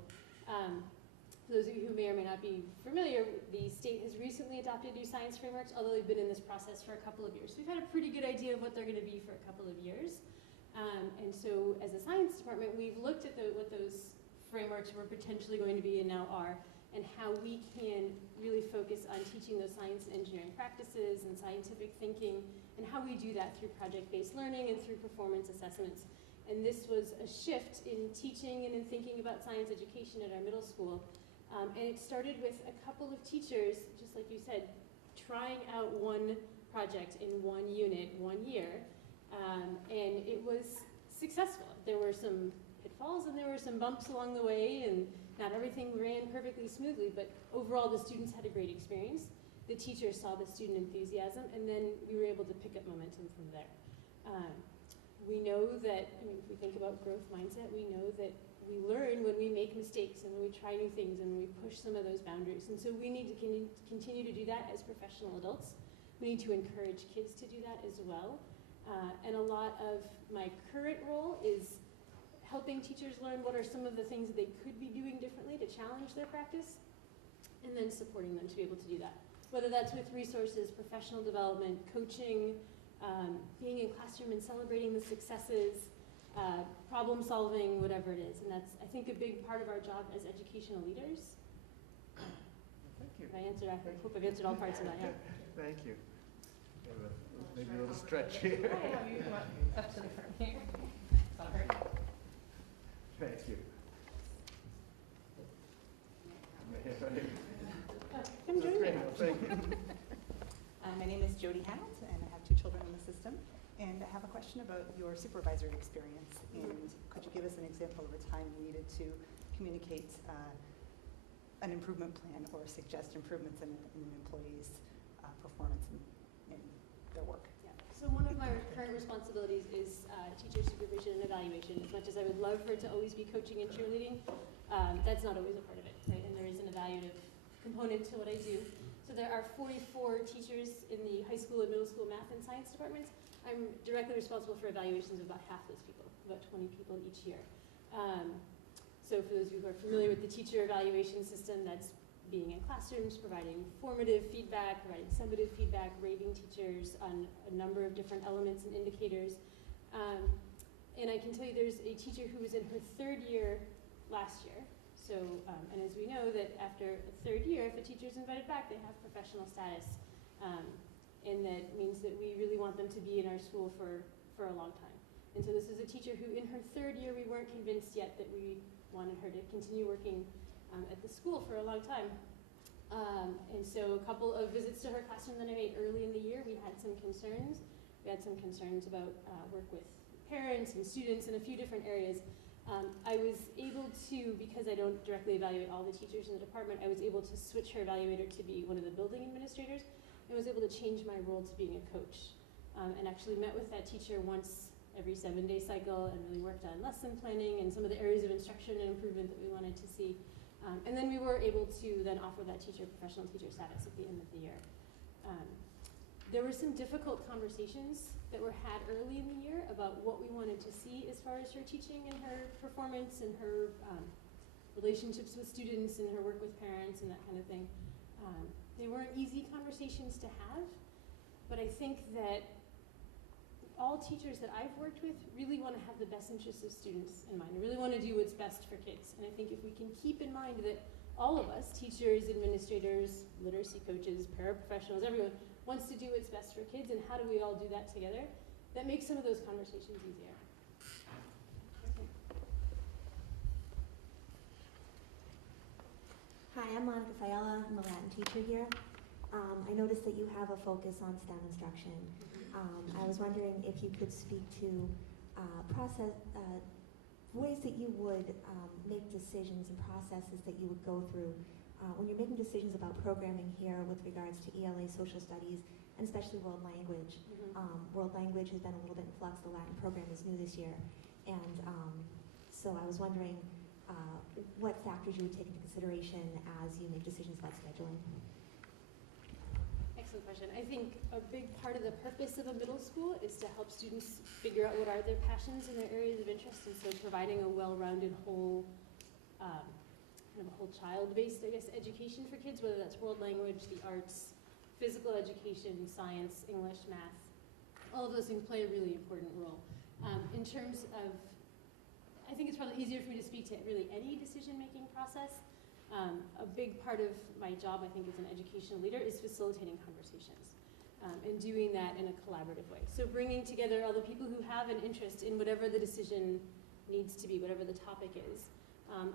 For those of you who may or may not be familiar, the state has recently adopted new science frameworks, although they've been in this process for a couple of years. So we've had a pretty good idea of what they're going to be for a couple of years. And so as a science department, we've looked at what those frameworks were potentially going to be and now are, and how we can really focus on teaching those science and engineering practices and scientific thinking, and how we do that through project-based learning and through performance assessments. And this was a shift in teaching and in thinking about science education at our middle school. And it started with a couple of teachers, just like you said, trying out one project in one unit, 1 year, and it was successful. There were some pitfalls and there were some bumps along the way, and not everything ran perfectly smoothly, but overall the students had a great experience. The teachers saw the student enthusiasm, and then we were able to pick up momentum from there. We know that, if we think about growth mindset, we know that we learn when we make mistakes and when we try new things and when we push some of those boundaries. And so we need to continue to do that as professional adults. We need to encourage kids to do that as well. And a lot of my current role is helping teachers learn what are some of the things that they could be doing differently to challenge their practice, and then supporting them to be able to do that. whether that's with resources, professional development, coaching, being in classroom and celebrating the successes, problem solving, whatever it is. And that's, I think, a big part of our job as educational leaders. Thank you. I hope I've answered all parts of that, yeah. Thank you. Maybe a little stretch here. Hi, have you come up to the front here? Sorry. Thank you. Come join me. Thank you. My name is Jody Hamilton, and I have 2 children in the system. And I have a question about your supervisory experience. And could you give us an example of a time you needed to communicate an improvement plan or suggest improvements in an employee's performance in their work? Yeah. So one of my current responsibilities is teacher supervision and evaluation. As much as I would love for it to always be coaching and cheerleading, that's not always a part of it, right? And there is an evaluative component to what I do. So there are 44 teachers in the high school and middle school math and science departments. I'm directly responsible for evaluations of about half those people, about 20 people each year. So for those of you who are familiar with the teacher evaluation system, that's being in classrooms, providing formative feedback, providing summative feedback, rating teachers on a number of different elements and indicators. And I can tell you there's a teacher who was in her 3rd year last year. So, and as we know that after a 3rd year, if a teacher is invited back, they have professional status. And that means that we really want them to be in our school for a long time. And so this is a teacher who in her 3rd year, we weren't convinced yet that we wanted her to continue working at the school for a long time. And so a couple of visits to her classroom that I made early in the year, we had some concerns. We had some concerns about work with parents and students in a few different areas. I was able to, because I don't directly evaluate all the teachers in the department, I was able to switch her evaluator to be one of the building administrators, and was able to change my role to being a coach. And actually met with that teacher once every 7-day cycle and really worked on lesson planning and some of the areas of instruction and improvement that we wanted to see. And then we were able to then offer that teacher professional teacher status at the end of the year. There were some difficult conversations that were had early in the year about what we wanted to see as far as her teaching and her performance and her relationships with students and her work with parents and that kind of thing. They weren't easy conversations to have, but I think that all teachers that I've worked with really want to have the best interests of students in mind. They really want to do what's best for kids. And I think if we can keep in mind that all of us, teachers, administrators, literacy coaches, paraprofessionals, everyone, wants to do what's best for kids, and how do we all do that together, that makes some of those conversations easier. Hi, I'm Monica Fiala. I'm a Latin teacher here. I noticed that you have a focus on STEM instruction. I was wondering if you could speak to ways that you would make decisions and processes that you would go through when you're making decisions about programming here with regards to ELA, social studies, and especially world language. World language has been a little bit in flux. The Latin program is new this year. And so I was wondering what factors you would take into consideration as you make decisions about scheduling. Excellent question. I think a big part of the purpose of a middle school is to help students figure out what are their passions and their areas of interest, and so providing a well-rounded whole, kind of a whole child-based, I guess, education for kids, whether that's world language, the arts, physical education, science, English, math. All of those things play a really important role. In terms of, I think it's probably easier for me to speak to really any decision-making process. A big part of my job, I think, as an educational leader is facilitating conversations and doing that in a collaborative way. So bringing together all the people who have an interest in whatever the decision needs to be, whatever the topic is.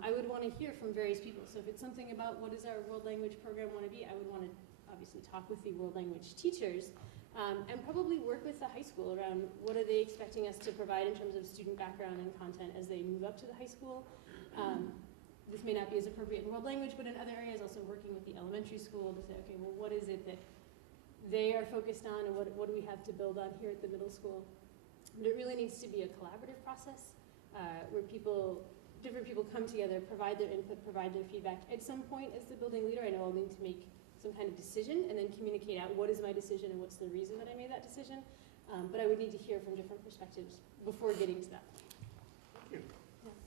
I would want to hear from various people. So if it's something about what does our world language program want to be, I would want to obviously talk with the world language teachers and probably work with the high school around what are they expecting us to provide in terms of student background and content as they move up to the high school. This may not be as appropriate in world language, but in other areas also working with the elementary school to say, okay, well, what is it that they are focused on and what do we have to build on here at the middle school? But it really needs to be a collaborative process where different people come together, provide their input, provide their feedback. At some point as the building leader, I know I'll need to make some kind of decision and then communicate out what is my decision and what's the reason that I made that decision. But I would need to hear from different perspectives before getting to that point. Thank you. Yeah.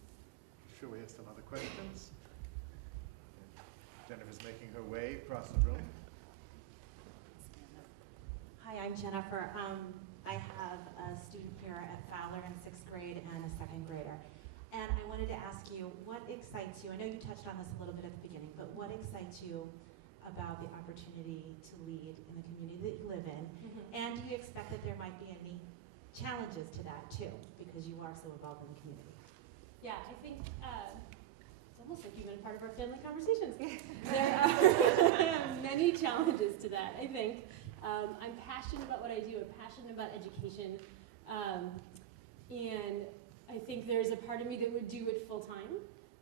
Sure, we have some other questions. Jennifer's making her way across the room. I'm Jennifer. I have a student here at Fowler in 6th grade and a 2nd grader. And I wanted to ask you, what excites you? I know you touched on this a little bit at the beginning, but what excites you about the opportunity to lead in the community that you live in? And do you expect that there might be any challenges to that too, because you are so involved in the community? Yeah, I think it's almost like you've been a part of our family conversations. There are many challenges to that, I think. I'm passionate about what I do. I'm passionate about education. And I think there's a part of me that would do it full time.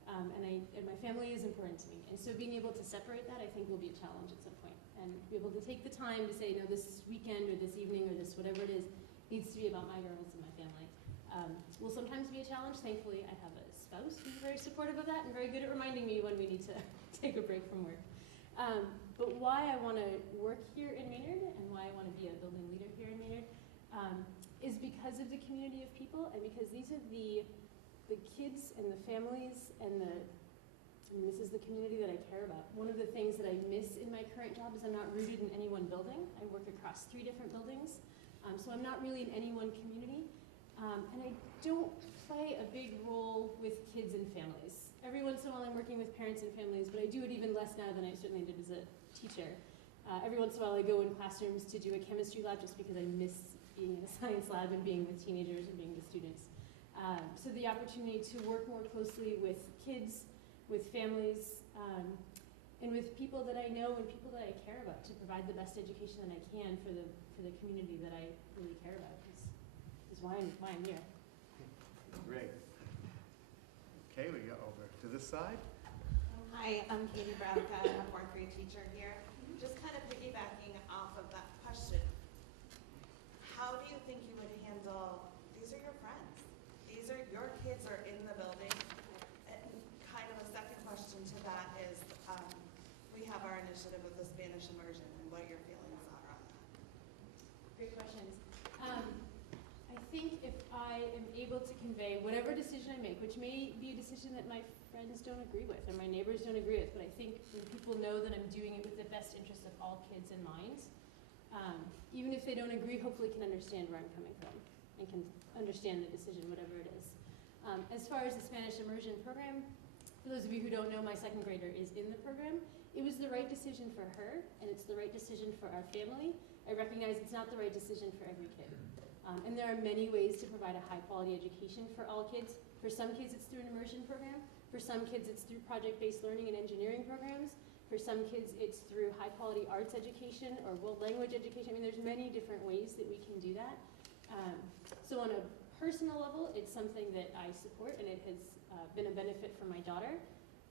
And my family is important to me. And so being able to separate that, I think, will be a challenge at some point. And be able to take the time to say, no, this weekend or this evening or this whatever it is needs to be about my girls and my family. Will sometimes be a challenge. Thankfully, I have a spouse who's very supportive of that and very good at reminding me when we need to take a break from work. But why I want to work here in Maynard and why I want to be a building leader here in Maynard is because of the community of people and because these are the kids and the families and this is the community that I care about. One of the things that I miss in my current job is I'm not rooted in any one building. I work across 3 different buildings, so I'm not really in any one community. And I don't play a big role with kids and families. Every once in a while I'm working with parents and families, but I do it even less now than I certainly did as a teacher. Every once in a while I go in classrooms to do a chemistry lab just because I miss being in a science lab and being with teenagers and being with students. So the opportunity to work more closely with kids, with families, and with people that I know and people that I care about to provide the best education that I can for the community that I really care about is why I'm here. Great. Okay, we go over to this side. Hi, I'm Katie Bradka. I'm a 4th grade teacher here. Just kind of piggybacking off of that question, how do you think you would handle, these are your friends, your kids are in the building. And kind of a second question to that is, we have our initiative with the Spanish immersion and what your feelings are on that. Great questions. I think if I am able to convey whatever decision I make, which may be a decision that my friends don't agree with or my neighbors don't agree with, but I think when people know that I'm doing it with the best interest of all kids in mind, even if they don't agree, hopefully can understand where I'm coming from and can understand the decision, whatever it is. As far as the Spanish immersion program, for those of you who don't know, my 2nd grader is in the program. It was the right decision for her, and it's the right decision for our family. I recognize it's not the right decision for every kid. And there are many ways to provide a high-quality education for all kids. For some kids, it's through an immersion program. For some kids, it's through project-based learning and engineering programs. For some kids, it's through high-quality arts education or world language education. I mean, there's many different ways that we can do that. So on a personal level, it's something that I support, and it has been a benefit for my daughter.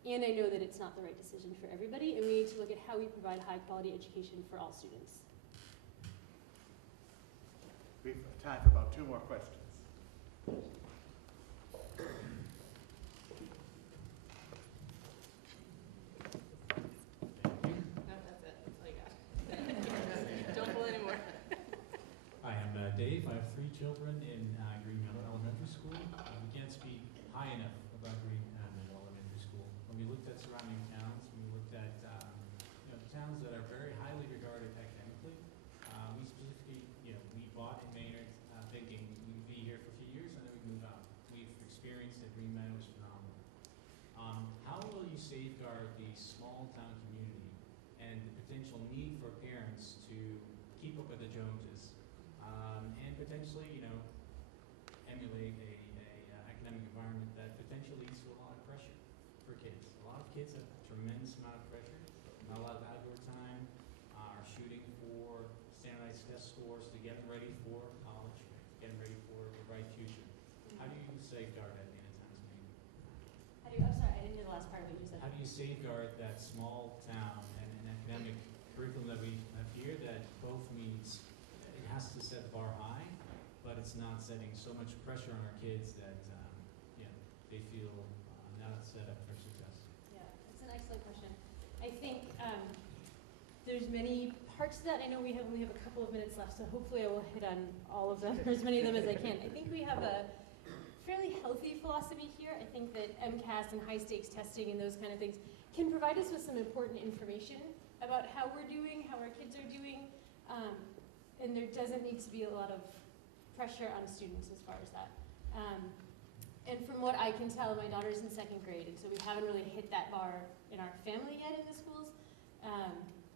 And I know that it's not the right decision for everybody, and we need to look at how we provide high-quality education for all students. We have time for about 2 more questions. No, that's it. That's all you got. Don't pull anymore. Hi, I'm Dave. I have 3 children in Green Meadow Elementary School. We can't speak high enough about Green Meadow Elementary School. When we looked at surrounding towns, we looked at towns that are very highly regarded academically. We specifically, we bought in Maynard thinking we'd be here for a few years and then we'd move out. We've experienced that Green Meadow is phenomenal. How will you safeguard the small town community and the potential need for parents to keep up with the Joneses and potentially, emulate a academic environment that potentially leads to a lot of pressure for kids? A lot of kids have a tremendous amount of pressure, not a lot of outdoor time, are shooting for standardized test scores to get them ready for college, to get them ready for the bright future. How do you safeguard that in a town as Maine? I'm sorry, I didn't hear the last part of what you said. How do you safeguard that small town and an academic curriculum that we have here that both means it has to set the bar high, but it's not setting so much pressure on our kids that they feel not set up for success? Yeah, that's an excellent question. I think there's many parts to that. I know we only have a couple of minutes left, so hopefully I will hit on all of them, or as many of them as I can. I think we have a fairly healthy philosophy here. I think that MCAS and high-stakes testing and those kind of things can provide us with some important information about how we're doing, how our kids are doing. and there doesn't need to be a lot of pressure on students as far as that. And from what I can tell, my daughter's in 2nd grade, and so we haven't really hit that bar in our family yet in the schools.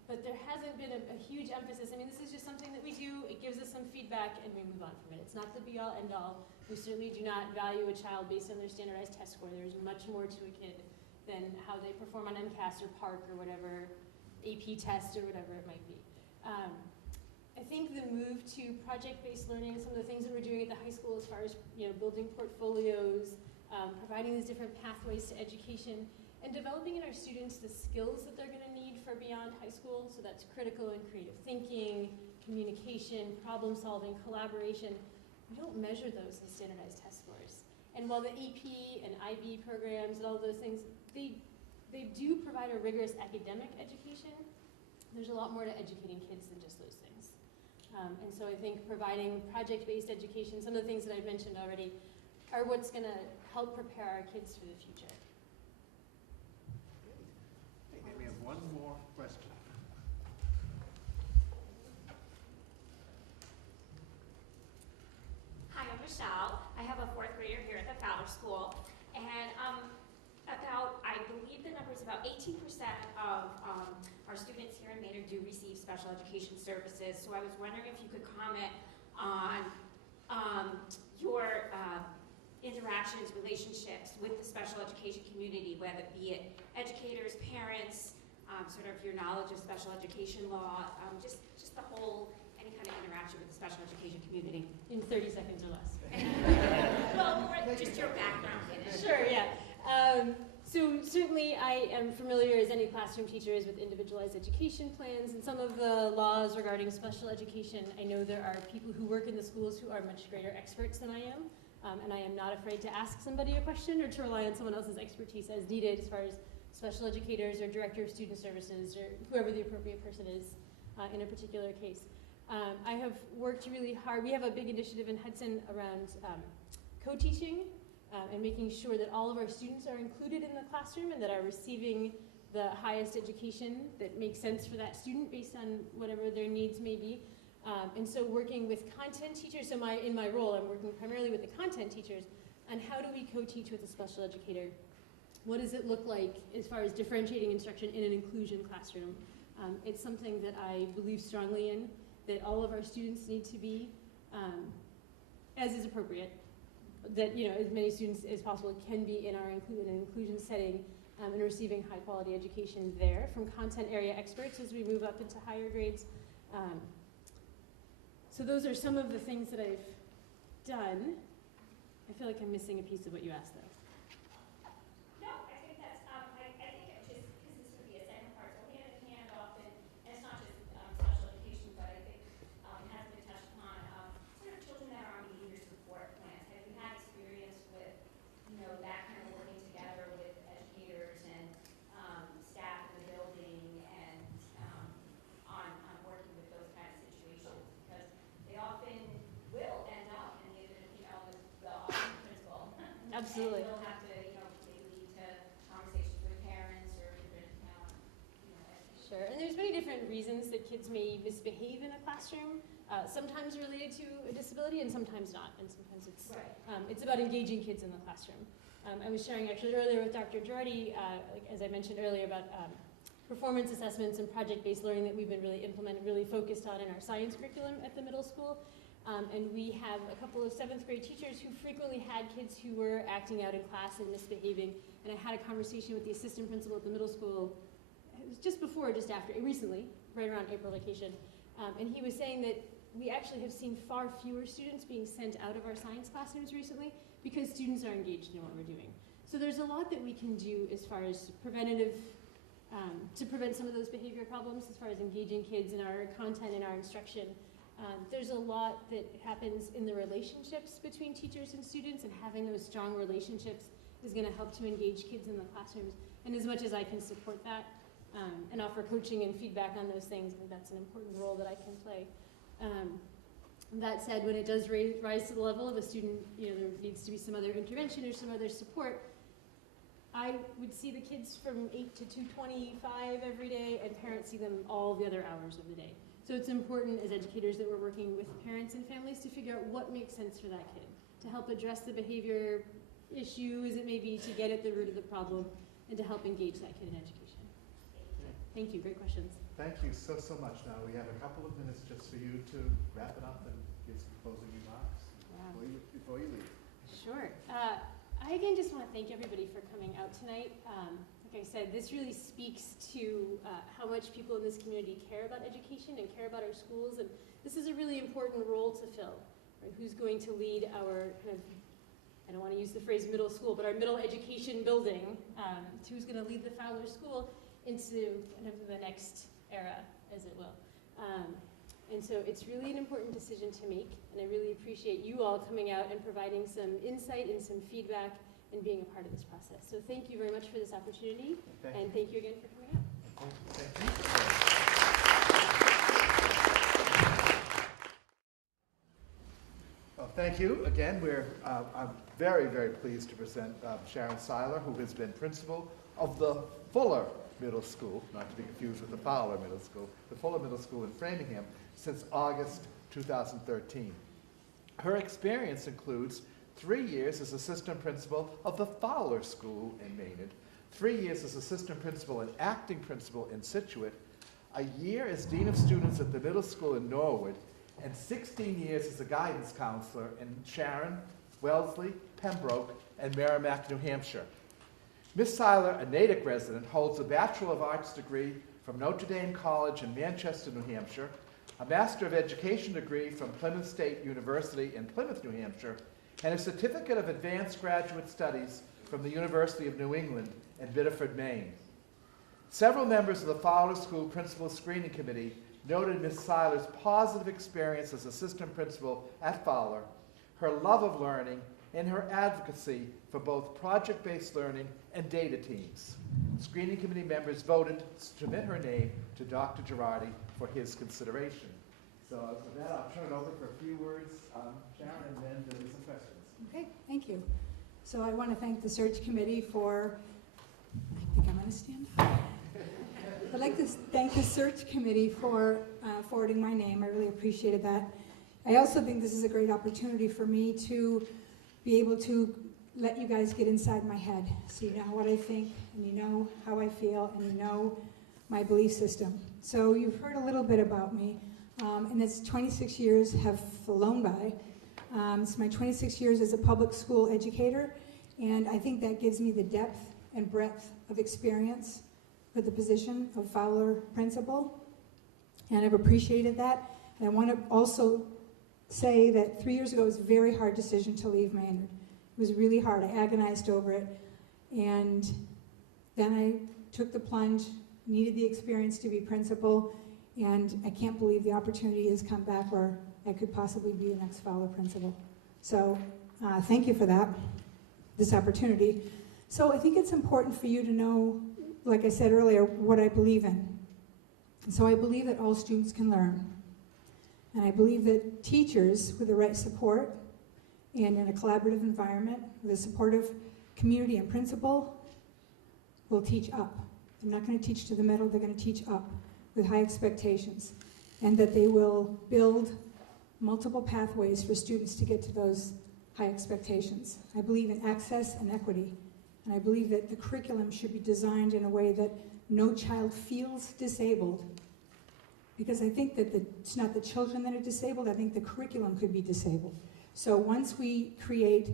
But there hasn't been a huge emphasis. I mean, this is just something that we do. It gives us some feedback, and we move on from it. It's not the be-all, end-all. We certainly do not value a child based on their standardized test score. There's much more to a kid than how they perform on MCAS or PARCC or whatever, AP test or whatever it might be. I think the move to project-based learning, some of the things that we're doing at the high school as far as building portfolios, providing these different pathways to education, and developing in our students the skills that they're going to need for beyond high school. So that's critical and creative thinking, communication, problem solving, collaboration. We don't measure those in standardized test scores. And while the AP and IB programs and all those things, they do provide a rigorous academic education, there's a lot more to educating kids than just those things. And so I think providing project-based education, some of the things that I've mentioned already, are what's going to help prepare our kids for the future. Okay, we have one more question. Hi, I'm Michelle. I have a 4th grader here at the Fowler School, and I believe the number is about 18% of our students here in Maynard do receive special education services. So I was wondering if you could comment on your interactions, relationships with the special education community, whether it be educators, parents, sort of your knowledge of special education law, just the whole, any kind of interaction with the special education community. In 30 seconds or less. Well, just your background in it. Sure, yeah. So certainly I am familiar, as any classroom teacher is, with individualized education plans and some of the laws regarding special education. I know there are people who work in the schools who are much greater experts than I am, and I am not afraid to ask somebody a question or to rely on someone else's expertise as needed as far as special educators or director of student services or whoever the appropriate person is in a particular case. I have worked really hard. We have a big initiative in Hudson around co-teaching and making sure that all of our students are included in the classroom and that are receiving the highest education that makes sense for that student based on whatever their needs may be. And so working with content teachers, so in my role, I'm working primarily with the content teachers on how do we co-teach with a special educator? What does it look like as far as differentiating instruction in an inclusion classroom? It's something that I believe strongly in, that all of our students need to be, as is appropriate, that as many students as possible can be in an inclusion setting and receiving high quality education there from content area experts as we move up into higher grades. So those are some of the things that I've done. I feel like I'm missing a piece of what you asked though. No, I think that's, I think it just, because this would be a second part, so hand in hand often, and it's not just special education, but I think has been touched upon, sort of children that are on behavior support plans. Have you had experience with, that kind of working together with educators and staff in the building and on working with those kind of situations? Because they often will end up in the office principal. Absolutely. And they'll have to, they lead to conversations with parents or different, Sure, and there's many different reasons that kids may misbehave in a classroom. Sometimes related to a disability and sometimes not, and sometimes it's about engaging kids in the classroom. I was sharing actually earlier with Dr. Girardi, as I mentioned earlier, about performance assessments and project-based learning that we've been really focused on in our science curriculum at the middle school. And we have a couple of 7th grade teachers who frequently had kids who were acting out in class and misbehaving. And I had a conversation with the assistant principal at the middle school. It was just before or just after, recently, right around April vacation. And he was saying that we actually have seen far fewer students being sent out of our science classrooms recently because students are engaged in what we're doing. So there's a lot that we can do as far as preventative, to prevent some of those behavior problems, as far as engaging kids in our content and our instruction. There's a lot that happens in the relationships between teachers and students, and having those strong relationships is going to help to engage kids in the classrooms. And as much as I can support that and offer coaching and feedback on those things, I think that's an important role that I can play. That said, when it does rise to the level of a student, there needs to be some other intervention or some other support, I would see the kids from 8 to 2:25 every day, and parents see them all the other hours of the day. So it's important as educators that we're working with parents and families to figure out what makes sense for that kid, to help address the behavior issues it may be, to get at the root of the problem, and to help engage that kid in education. Thank you, great questions. Thank you so much. Now, we have a couple of minutes just for you to wrap it up and give some closing remarks before you leave. Sure. I again just want to thank everybody for coming out tonight. Like I said, this really speaks to how much people in this community care about education and care about our schools, and this is a really important role to fill. Right? Who's going to lead our kind of, I don't want to use the phrase middle school, but our middle education building, who's going to lead the Fowler School into kind of the next era, as it will. And so it's really an important decision to make, and I really appreciate you all coming out and providing some insight and some feedback and being a part of this process. So thank you very much for this opportunity, and thank you again for coming out. Thank you. Well, thank you. Again, I'm very, very pleased to present Sharon Seiler, who has been principal of the Fuller Middle School, not to be confused with the Fowler Middle School, the Fuller Middle School in Framingham, since August 2013. Her experience includes 3 years as assistant principal of the Fowler School in Maynard, 3 years as assistant principal and acting principal in Scituate, a year as dean of students at the middle school in Norwood, and 16 years as a guidance counselor in Sharon, Wellesley, Pembroke, and Merrimack, New Hampshire. Ms. Seiler, a Natick resident, holds a Bachelor of Arts degree from Notre Dame College in Manchester, New Hampshire, a Master of Education degree from Plymouth State University in Plymouth, New Hampshire, and a Certificate of Advanced Graduate Studies from the University of New England in Biddeford, Maine. Several members of the Fowler School Principal Screening Committee noted Ms. Seiler's positive experience as assistant principal at Fowler, her love of learning, and her advocacy for both project-based learning and data teams. Screening committee members voted to submit her name to Dr. Girardi for his consideration. So with that, I'll turn it over for a few words, Sharon, and then there'll be some questions. Okay, thank you. So I want to thank the search committee for, I think I'm going to stand up. I'd like to thank the search committee for forwarding my name. I really appreciated that. I also think this is a great opportunity for me to be able to let you guys get inside my head, so you know what I think, and you know how I feel, and you know my belief system. So you've heard a little bit about me, and it's 26 years have flown by. It's my 26 years as a public school educator, and I think that gives me the depth and breadth of experience for the position of Fowler principal, and I've appreciated that. And I want to also say that 3 years ago it was a very hard decision to leave Maynard. It was really hard. I agonized over it, and then I took the plunge, needed the experience to be principal, and I can't believe the opportunity has come back where I could possibly be the next Fowler principal. So thank you for that, this opportunity. So I think it's important for you to know, like I said earlier, what I believe in. So I believe that all students can learn. And I believe that teachers with the right support and in a collaborative environment with a supportive community and principal will teach up. They're not going to teach to the middle, they're going to teach up with high expectations, and that they will build multiple pathways for students to get to those high expectations. I believe in access and equity, and I believe that the curriculum should be designed in a way that no child feels disabled, because I think that it's not the children that are disabled, I think the curriculum could be disabled. So once we create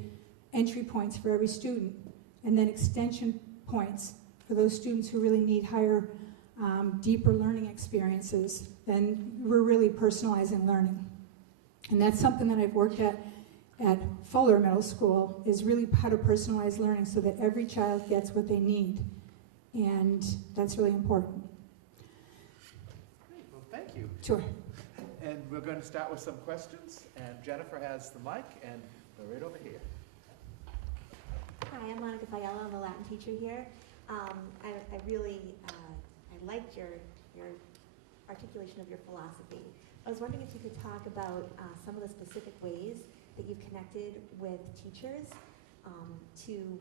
entry points for every student, and then extension points for those students who really need higher, deeper learning experiences, then we're really personalizing learning. And that's something that I've worked at Fuller Middle School, is really how to personalize learning so that every child gets what they need. And that's really important. Great, well, thank you. Sure. And we're going to start with some questions, and Jennifer has the mic, and we're right over here. Hi, I'm Monica Fayella. I'm a Latin teacher here. I really liked your articulation of your philosophy. I was wondering if you could talk about some of the specific ways that you've connected with teachers to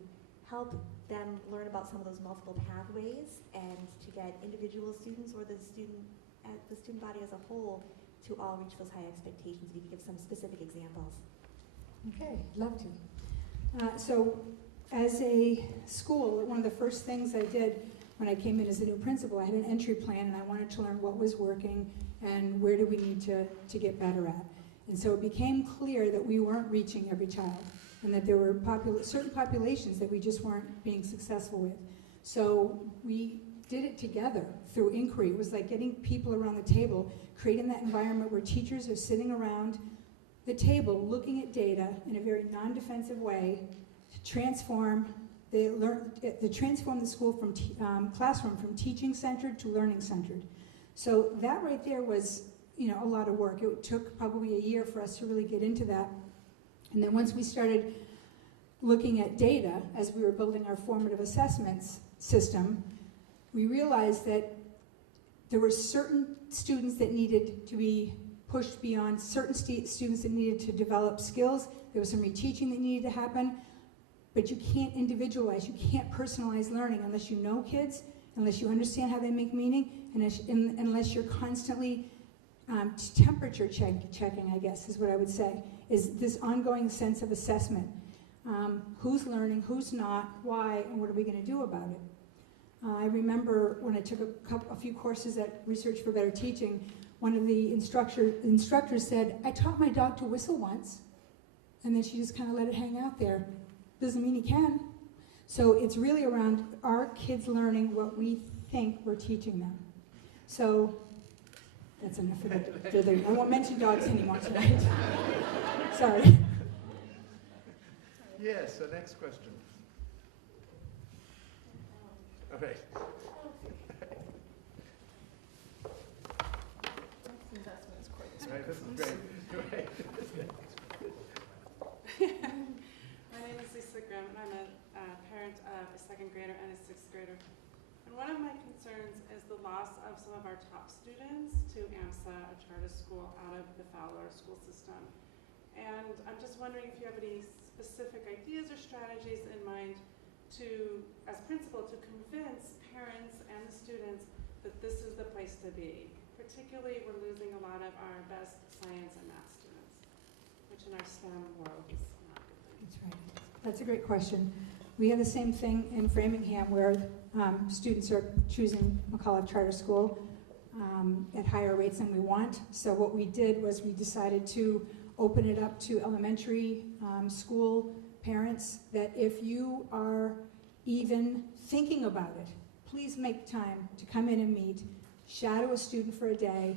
help them learn about some of those multiple pathways and to get individual students or the student the student body as a whole to all reach those high expectations? If you could give some specific examples. Okay, love to. So as a school, one of the first things I did when I came in as a new principal, I had an entry plan and I wanted to learn what was working and where do we need to get better at. And so it became clear that we weren't reaching every child and that there were certain populations that we just weren't being successful with. So we did it together through inquiry. It was like getting people around the table, creating that environment where teachers are sitting around the table looking at data in a very non-defensive way to transform the school from classroom from teaching-centered to learning-centered. So that right there was, a lot of work. It took probably a year for us to really get into that. And then once we started looking at data as we were building our formative assessments system, we realized that there were certain students that needed to be pushed beyond, certain students that needed to develop skills. There was some reteaching that needed to happen. But you can't individualize, you can't personalize learning unless you know kids, unless you understand how they make meaning, and unless you're constantly temperature checking, I guess is what I would say, is this ongoing sense of assessment. Who's learning, who's not, why, and what are we going to do about it? I remember when I took a few courses at Research for Better Teaching, one of the instructors said, I taught my dog to whistle once, and then she just kind of let it hang out there. Doesn't mean he can. So it's really around our kids learning what we think we're teaching them. So that's enough for I won't mention dogs anymore tonight. Sorry. Yes, the next question. All right. Right, this is great. Right. My name is Lisa Grimm, and I'm a parent of a second grader and a sixth grader. And one of my concerns is the loss of some of our top students to AMSA, a charter school, out of the Fowler school system. And I'm just wondering if you have any specific ideas or strategies in mind to, as principal, to convince parents and the students that this is the place to be. Particularly, we're losing a lot of our best science and math students, which in our STEM world is not a good thing. That's right. That's a great question. We have the same thing in Framingham where students are choosing McCullough Charter School at higher rates than we want. So what we did was we decided to open it up to elementary school parents that if you are even thinking about it, please make time to come in and meet, shadow a student for a day,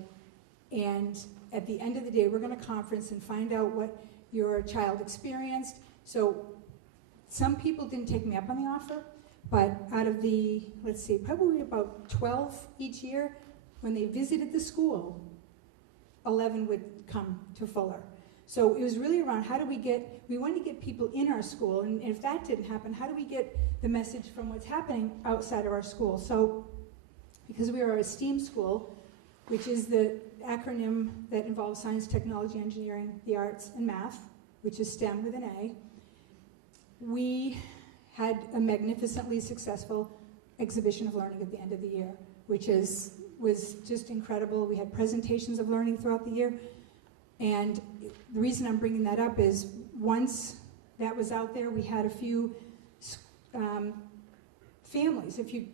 and at the end of the day, we're going to conference and find out what your child experienced. So some people didn't take me up on the offer, but out of the, let's see, probably about 12 each year, when they visited the school, 11 would come to Fuller. So it was really around how do we wanted to get people in our school, and if that didn't happen, how do we get the message from what's happening outside of our school? So because we are a STEAM school, which is the acronym that involves science, technology, engineering, the arts, and math, which is STEM with an A, we had a magnificently successful exhibition of learning at the end of the year, which was just incredible. We had presentations of learning throughout the year. And the reason I'm bringing that up is once that was out there, we had a few families, a few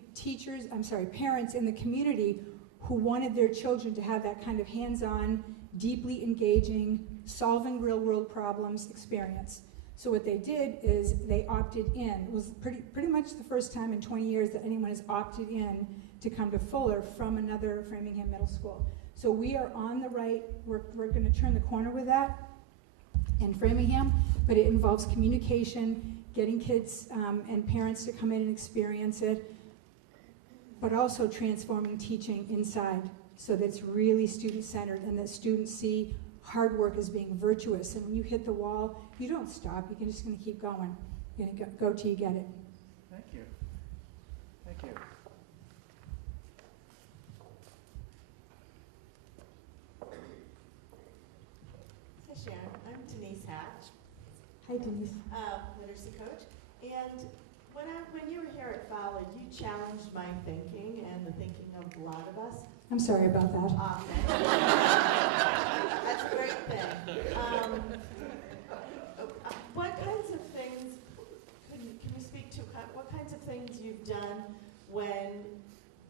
parents in the community who wanted their children to have that kind of hands-on, deeply engaging, solving real-world problems experience. So what they did is they opted in. It was pretty much the first time in 20 years that anyone has opted in to come to Fuller from another Framingham middle school. So we are on the right, we're going to turn the corner with that in Framingham, but it involves communication, getting kids and parents to come in and experience it, but also transforming teaching inside so that it's really student-centered and that students see hard work as being virtuous. And when you hit the wall, you don't stop, you're just going to keep going. You're going to go till you get it. Thank you. Thank you. Hi Sharon, I'm Denise Hatch. Hi Denise. Literacy coach. And when you were here at Fowler, you challenged my thinking and the thinking of a lot of us I'm sorry about that. That's a great thing. What kinds of things, can you speak to, what kinds of things you've done when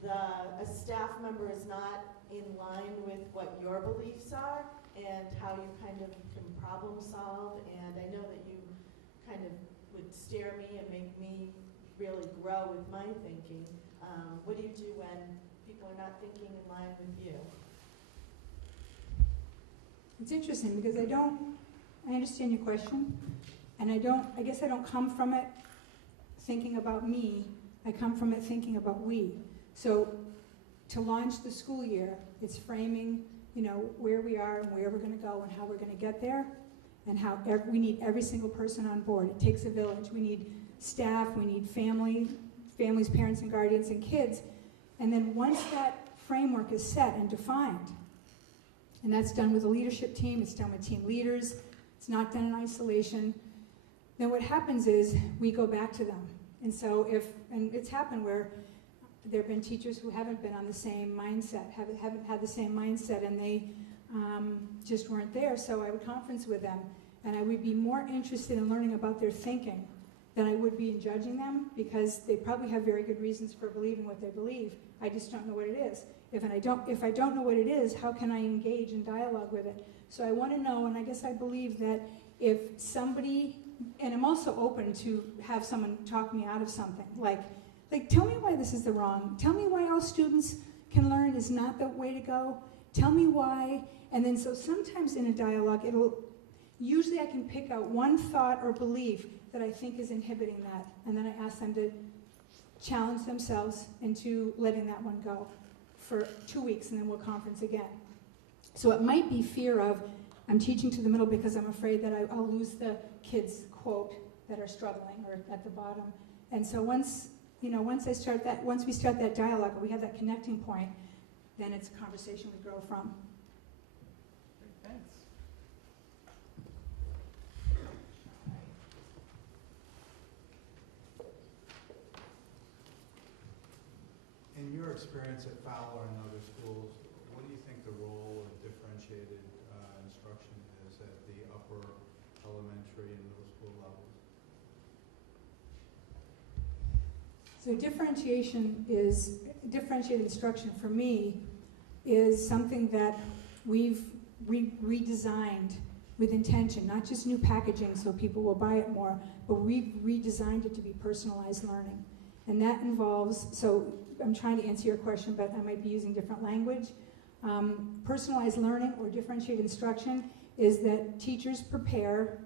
a staff member is not in line with what your beliefs are, and how you kind of can problem solve? And I know that you kind of would steer me and make me really grow with my thinking. What do you do when people are not thinking in line with you? It's interesting because I understand your question, and I guess I don't come from it thinking about me, I come from it thinking about we. So to launch the school year, it's framing, where we are and where we're gonna go and how we're gonna get there, and how we need every single person on board. It takes a village. We need staff, we need families, parents and guardians and kids. And then once that framework is set and defined, and that's done with a leadership team, it's done with team leaders, it's not done in isolation, then what happens is we go back to them. And so and it's happened where there have been teachers who haven't been on the same mindset, haven't had the same mindset, and they just weren't there. So I would conference with them, and I would be more interested in learning about their thinking than I would be in judging them, because they probably have very good reasons for believing what they believe. I just don't know what it is. If I don't know what it is, how can I engage in dialogue with it? So I want to know, and I guess I believe that if somebody, and I'm also open to have someone talk me out of something, like tell me why this is the wrong, tell me why all students can learn is not the way to go, tell me why, and then so sometimes in a dialogue, usually I can pick out one thought or belief that I think is inhibiting that, and then I ask them to challenge themselves into letting that one go for 2 weeks, and then we'll conference again. So it might be fear of, I'm teaching to the middle because I'm afraid that I'll lose the kids, quote, that are struggling or at the bottom. And so once we start that dialogue, or we have that connecting point, then it's a conversation we grow from. Thanks. In your experience at Fowler and other schools, what do you think the role of differentiated instruction is at the upper elementary and middle school levels? So differentiated instruction for me is something that we've redesigned with intention, not just new packaging so people will buy it more, but we've redesigned it to be personalized learning. And that involves, so I'm trying to answer your question, but I might be using different language. Personalized learning or differentiated instruction is that teachers prepare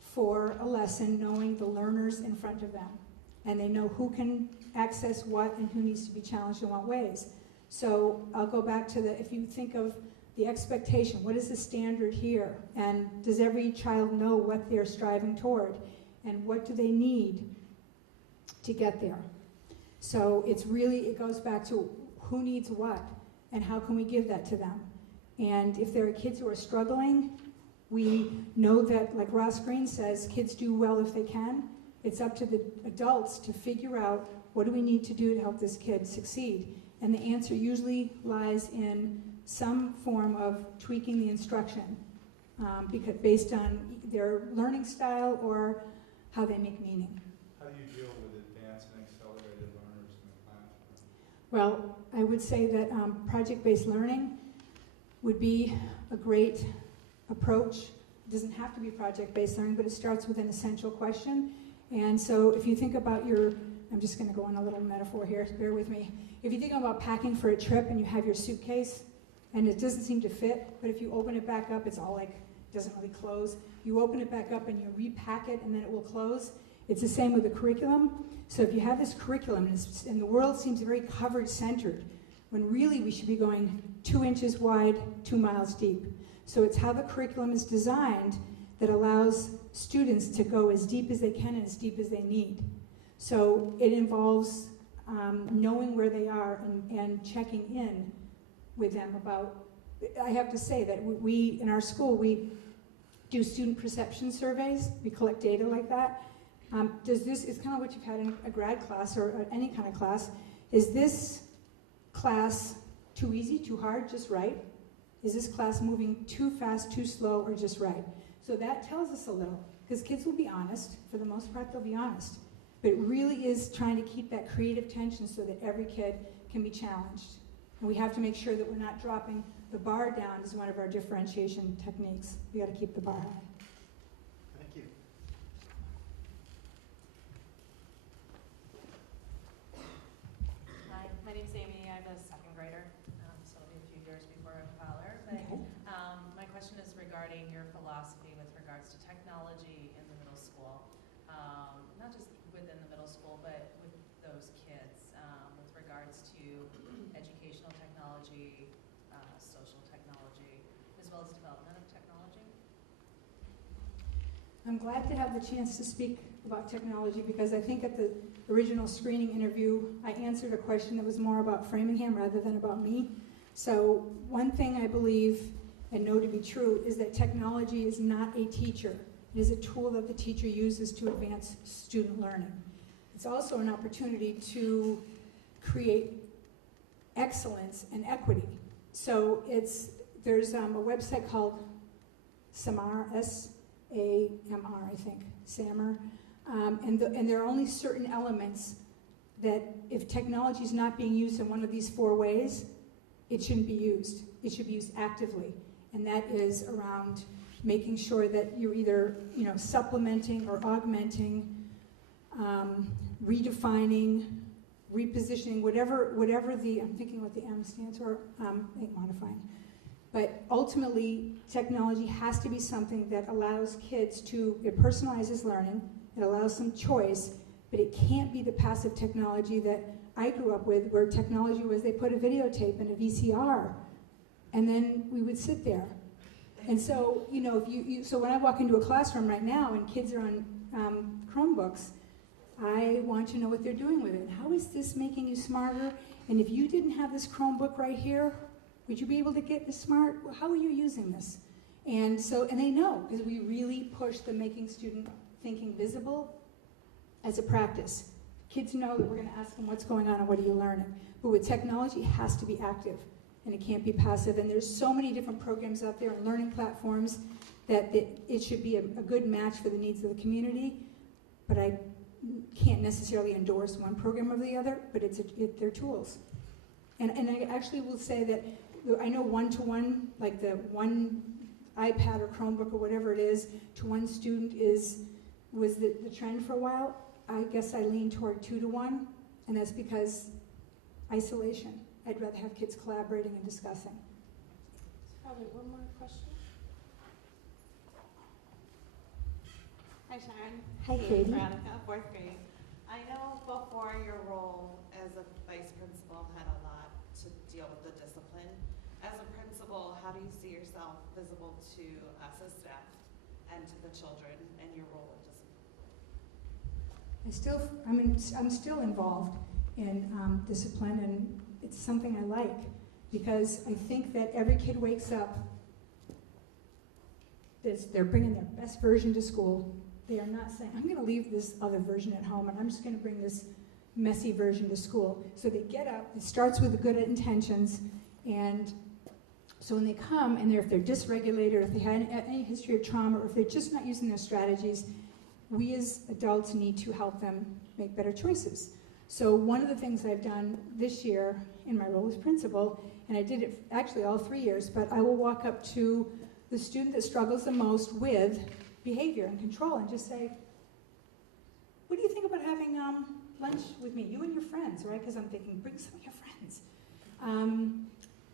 for a lesson knowing the learners in front of them. And they know who can access what and who needs to be challenged in what ways. So I'll go back to if you think of the expectation, what is the standard here? And does every child know what they're striving toward? And what do they need to get there? So it goes back to who needs what and how can we give that to them? And if there are kids who are struggling, we know that, like Ross Green says, kids do well if they can. It's up to the adults to figure out what do we need to do to help this kid succeed. And the answer usually lies in some form of tweaking the instruction, because based on their learning style or how they make meaning. How do you deal with advanced and accelerated learners in the classroom? Well, I would say that project-based learning would be a great approach. It doesn't have to be project-based learning, but it starts with an essential question. And so if you think about I'm just going to go on a little metaphor here, bear with me. If you think about packing for a trip and you have your suitcase and it doesn't seem to fit, but if you open it back up, it's all doesn't really close. You open it back up and you repack it and then it will close. It's the same with the curriculum. So if you have this curriculum and the world seems very coverage-centered, when really we should be going 2 inches wide, 2 miles deep. So it's how the curriculum is designed that allows students to go as deep as they can and as deep as they need. So it involves knowing where they are and checking in with them about, I have to say that we in our school, we do student perception surveys, we collect data like that. It's kind of what you've had in a grad class or any kind of class, is this class Too easy, too hard, just right? Is this class moving too fast, too slow, or just right? So that tells us a little, because kids will be honest. For the most part, they'll be honest. But it really is trying to keep that creative tension so that every kid can be challenged. And we have to make sure that we're not dropping the bar down as one of our differentiation techniques. We got to keep the bar high. Thank you. Hi, my name's Amy. I'm a second grader, so it'll be a few years before I'm Fowler. But my question is regarding your philosophy with regards to technology in the middle school. Not just within the middle school, but with those kids, with regards to educational technology, social technology, as well as development of technology. I'm glad to have the chance to speak about technology because I think at the original screening interview, I answered a question that was more about Framingham rather than about me. So one thing I believe and know to be true is that technology is not a teacher. It is a tool that the teacher uses to advance student learning. It's also an opportunity to create excellence and equity. So there's a website called SAMR, S-A-M-R, I think, SAMR. And there are only certain elements that if technology is not being used in one of these 4 ways, it shouldn't be used. It should be used actively. And that is around making sure that you're either supplementing or augmenting, redefining, repositioning, whatever the, I'm thinking what the M stands for, modifying. But ultimately, technology has to be something that allows kids it personalizes learning, it allows some choice, but it can't be the passive technology that I grew up with, where technology was they put a videotape in a VCR, and then we would sit there. And so, so when I walk into a classroom right now and kids are on Chromebooks, I want to know what they're doing with it. How is this making you smarter? And if you didn't have this Chromebook right here, would you be able to get this smart? How are you using this? And they know, because we really push the making student thinking visible as a practice. Kids know that we're going to ask them what's going on and what are you learning. But with technology, it has to be active, and it can't be passive. And there's so many different programs out there and learning platforms that it should be a good match for the needs of the community. But I can't necessarily endorse one program over the other, but they're tools. And I actually will say that I know one-to-one, like the one iPad or Chromebook or whatever it is, to one student was the trend for a while. I guess I lean toward 2-to-1, and that's because isolation. I'd rather have kids collaborating and discussing. Probably one more question. Hi, Sharon. Hi, Katie. Veronica, 4th grade. I know before your role as a vice principal had a lot to deal with the discipline. As a principal, how do you see yourself visible to us as staff and to the children and your role in discipline? I'm still involved in discipline, and it's something I like because I think that every kid wakes up, they're bringing their best version to school. They are not saying, I'm going to leave this other version at home and I'm just going to bring this messy version to school. So they get up, it starts with the good intentions, and so when they come and if they're dysregulated, or if they had any history of trauma, or if they're just not using their strategies, we as adults need to help them make better choices. So one of the things I've done this year in my role as principal, and I did it actually all 3 years, but I will walk up to the student that struggles the most with behavior and control and just say, what do you think about having lunch with me, you and your friends, right? Because I'm thinking, bring some of your friends.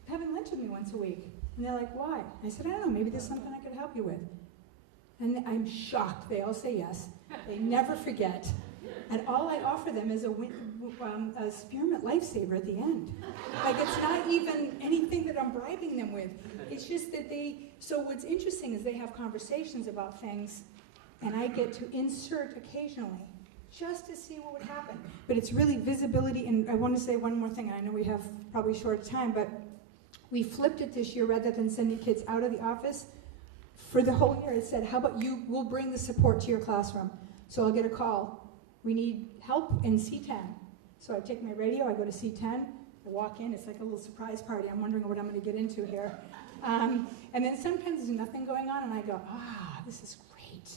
Having lunch with me once a week. And they're like, why? I said, I don't know, maybe there's something I could help you with. And I'm shocked. They all say yes. They never forget. And all I offer them is a spearmint lifesaver at the end. Like, it's not even anything that I'm bribing them with. It's just that so what's interesting is they have conversations about things, and I get to insert occasionally just to see what would happen. But it's really visibility, and I want to say one more thing, and I know we have probably short time, but we flipped it this year. Rather than sending kids out of the office, for the whole year, it said, how about we'll bring the support to your classroom. So I'll get a call. We need help in C10. So I take my radio, I go to C10, I walk in, it's like a little surprise party. I'm wondering what I'm going to get into here. And then sometimes there's nothing going on, and I go, this is great.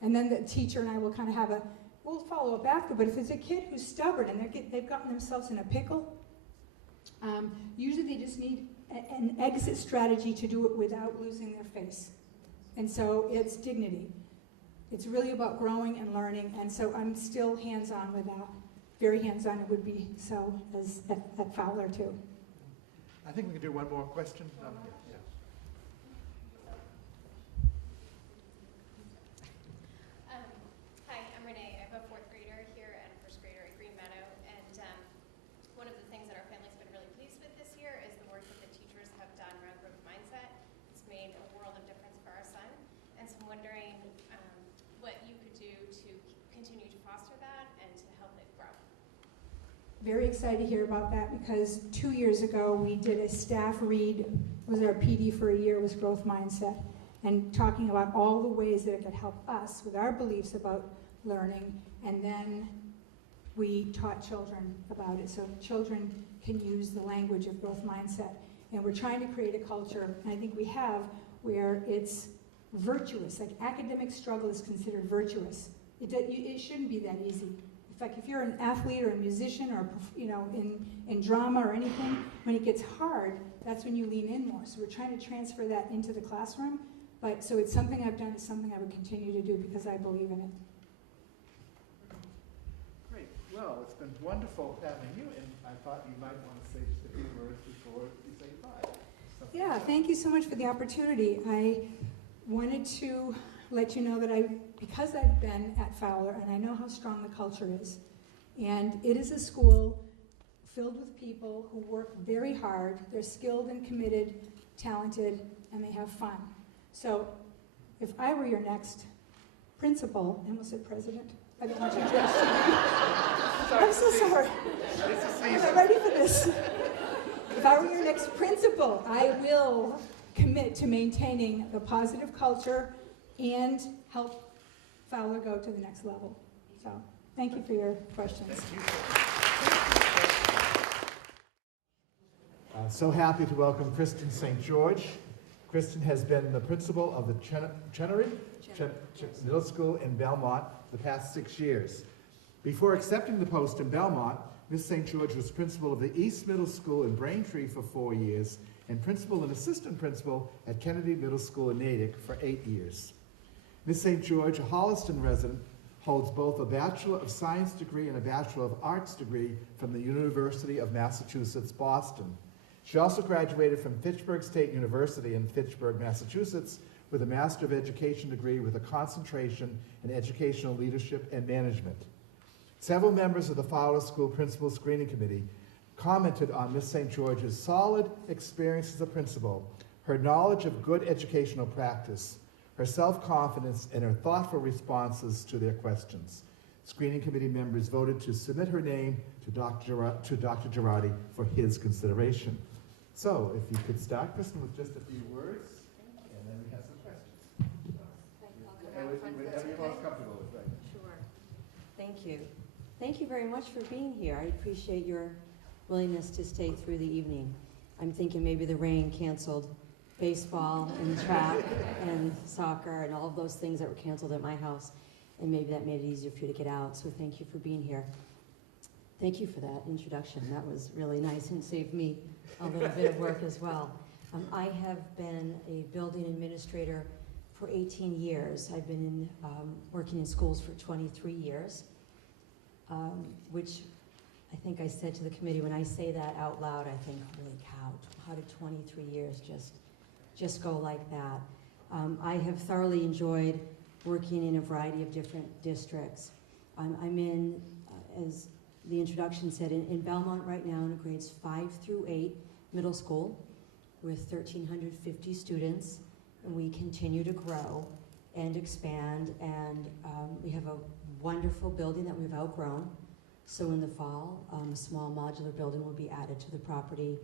And then the teacher and I will kind of we'll follow up after, but if it's a kid who's stubborn and they've gotten themselves in a pickle, usually they just need an exit strategy to do it without losing their face. And so it's dignity. It's really about growing and learning, and so I'm still hands-on with that. Very hands-on it would be so as at Fowler too. I think we can do one more question. Yeah. Hi, I'm Renee. I have a 4th grader here and a 1st grader at Green Meadow. And one of the things that our family's been really pleased with this year is the work that the teachers have done around growth mindset. It's made a world of difference for our son. And so I'm wondering what you could do to continue to foster that and to help it grow. Very excited to hear about that because 2 years ago we did a staff read, was our PD for a year, was growth mindset, and talking about all the ways that it could help us with our beliefs about learning, and then we taught children about it so children can use the language of growth mindset. And we're trying to create a culture, and I think we have, where it's virtuous, like academic struggle is considered virtuous. It shouldn't be that easy. In fact, if you're an athlete or a musician or in drama or anything, when it gets hard, that's when you lean in more. So we're trying to transfer that into the classroom. But so it's something I've done, it's something I would continue to do because I believe in it. Great. Well, it's been wonderful having you, and I thought you might want to say just a few words before you say goodbye. Yeah, thank you so much for the opportunity. I wanted to let you know that because I've been at Fowler and I know how strong the culture is, and it is a school filled with people who work very hard, they're skilled and committed, talented, and they have fun. So if I were your next principal, I almost said president, I didn't want you to address me. I'm so sorry. I'm not ready for this. If I were your next principal, I will commit to maintaining the positive culture and help Fowler go to the next level. So, thank you for your questions. So happy to welcome Kristen St. George. Kristen has been the principal of the Chenery Middle School in Belmont the past 6 years. Before accepting the post in Belmont, Ms. St. George was principal of the East Middle School in Braintree for 4 years and principal and assistant principal at Kennedy Middle School in Natick for 8 years. Ms. St. George, a Holliston resident, holds both a Bachelor of Science degree and a Bachelor of Arts degree from the University of Massachusetts, Boston. She also graduated from Fitchburg State University in Fitchburg, Massachusetts, with a Master of Education degree with a concentration in educational leadership and management. Several members of the Fowler School Principal Screening Committee commented on Ms. St. George's solid experience as a principal, her knowledge of good educational practice, her self-confidence, and her thoughtful responses to their questions. Screening committee members voted to submit her name to Dr. Girardi for his consideration. So, if you could start, Kristen, with just a few words, and then we have some questions. Whatever you're most comfortable with, right? Sure. Thank you. Thank you very much for being here. I appreciate your willingness to stay through the evening. I'm thinking maybe the rain canceled baseball and track and soccer and all of those things that were canceled at my house, and maybe that made it easier for you to get out. So thank you for being here. Thank you for that introduction. That was really nice and saved me a little bit of work as well. I have been a building administrator for 18 years. I've been working in schools for 23 years, which I think I said to the committee, when I say that out loud, I think, holy cow, how did 23 years just go like that? I have thoroughly enjoyed working in a variety of different districts. I'm in, as the introduction said, in Belmont right now in grades 5 through 8 middle school with 1,350 students, and we continue to grow and expand, and we have a wonderful building that we've outgrown. So in the fall, a small modular building will be added to the property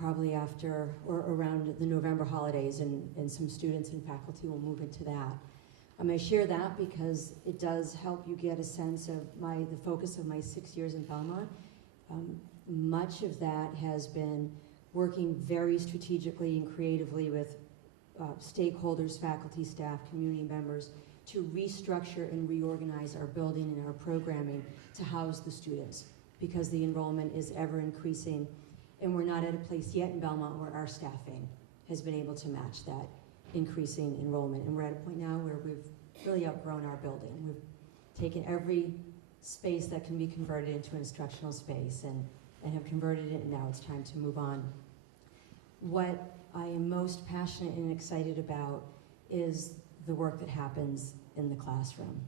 probably after or around the November holidays, and some students and faculty will move into that. I share that because it does help you get a sense of the focus of my 6 years in Belmont. Much of that has been working very strategically and creatively with stakeholders, faculty, staff, community members to restructure and reorganize our building and our programming to house the students, because the enrollment is ever increasing, and we're not at a place yet in Belmont where our staffing has been able to match that increasing enrollment. And we're at a point now where we've really outgrown our building. We've taken every space that can be converted into instructional space and have converted it, and now it's time to move on. What I am most passionate and excited about is the work that happens in the classroom.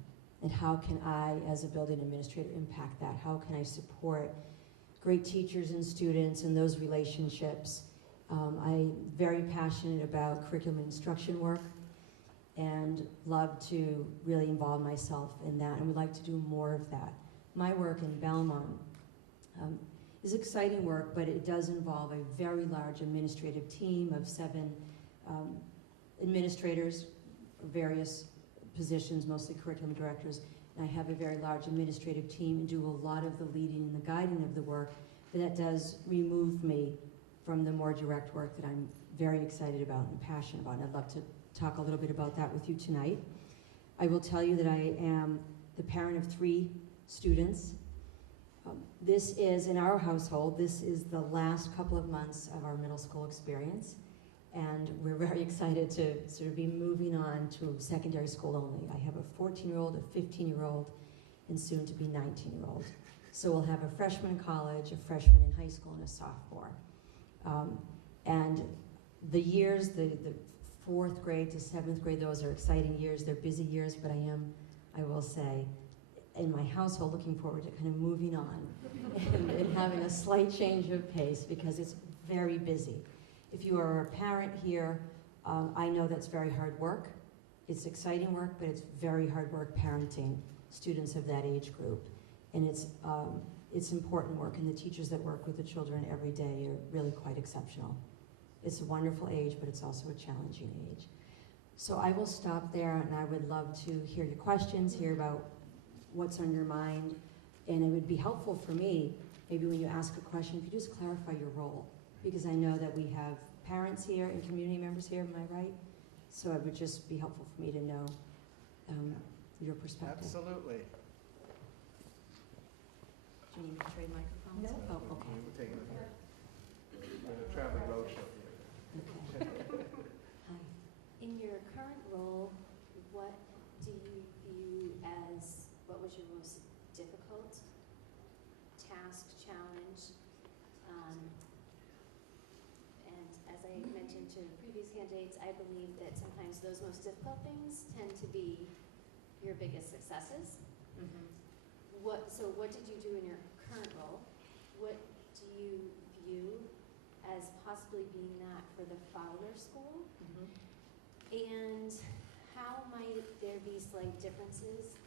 And how can I, as a building administrator, impact that? How can I support great teachers and students and those relationships? I'm very passionate about curriculum instruction work and love to really involve myself in that, and would like to do more of that. My work in Belmont is exciting work, but it does involve a very large administrative team of 7 administrators, various positions, mostly curriculum directors, and I have a very large administrative team and do a lot of the leading and the guiding of the work, but that does remove me from the more direct work that I'm very excited about and passionate about, and I'd love to talk a little bit about that with you tonight. I will tell you that I am the parent of 3 students. This is, in our household, this is the last couple of months of our middle school experience, and we're very excited to sort of be moving on to secondary school only. I have a 14-year-old, a 15-year-old, and soon to be 19-year-old. So we'll have a freshman in college, a freshman in high school, and a sophomore. And the years, the 4th grade to 7th grade, those are exciting years. They're busy years, but I will say, in my household, looking forward to kind of moving on and having a slight change of pace, because it's very busy. If you are a parent here, I know that's very hard work. It's exciting work, but it's very hard work parenting students of that age group. And it's important work, and the teachers that work with the children every day are really quite exceptional. It's a wonderful age, but it's also a challenging age. So I will stop there, and I would love to hear your questions, hear about what's on your mind, and it would be helpful for me, maybe when you ask a question, if you just clarify your role, because I know that we have parents here and community members here, am I right? So it would just be helpful for me to know your perspective. Absolutely. Do you need me to trade microphones? No. Oh, okay. We're taking it here. We're in a traveling roadshow here. Hi. In your current role, what do you view as, what was your most difficult task, challenge? And as I mentioned to previous candidates, I believe that sometimes those most difficult things tend to be your biggest successes. So what did you do in your current role? What do you view as possibly being that for the Fowler School? And how might there be slight differences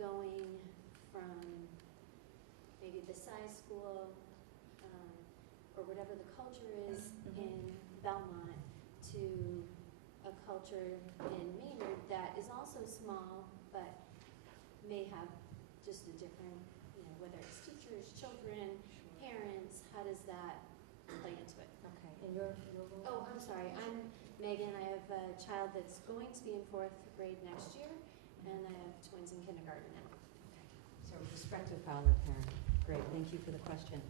going from maybe the size school or whatever the culture is in Belmont to a culture in Maynard that is also small but may have just a different, whether it's teachers, children, parents, how does that play into it? Okay, and your role? Oh, I'm sorry, I'm Megan. I have a child that's going to be in 4th grade next year, and I have twins in kindergarten now. So prospective Fowler parent. Great, thank you for the question.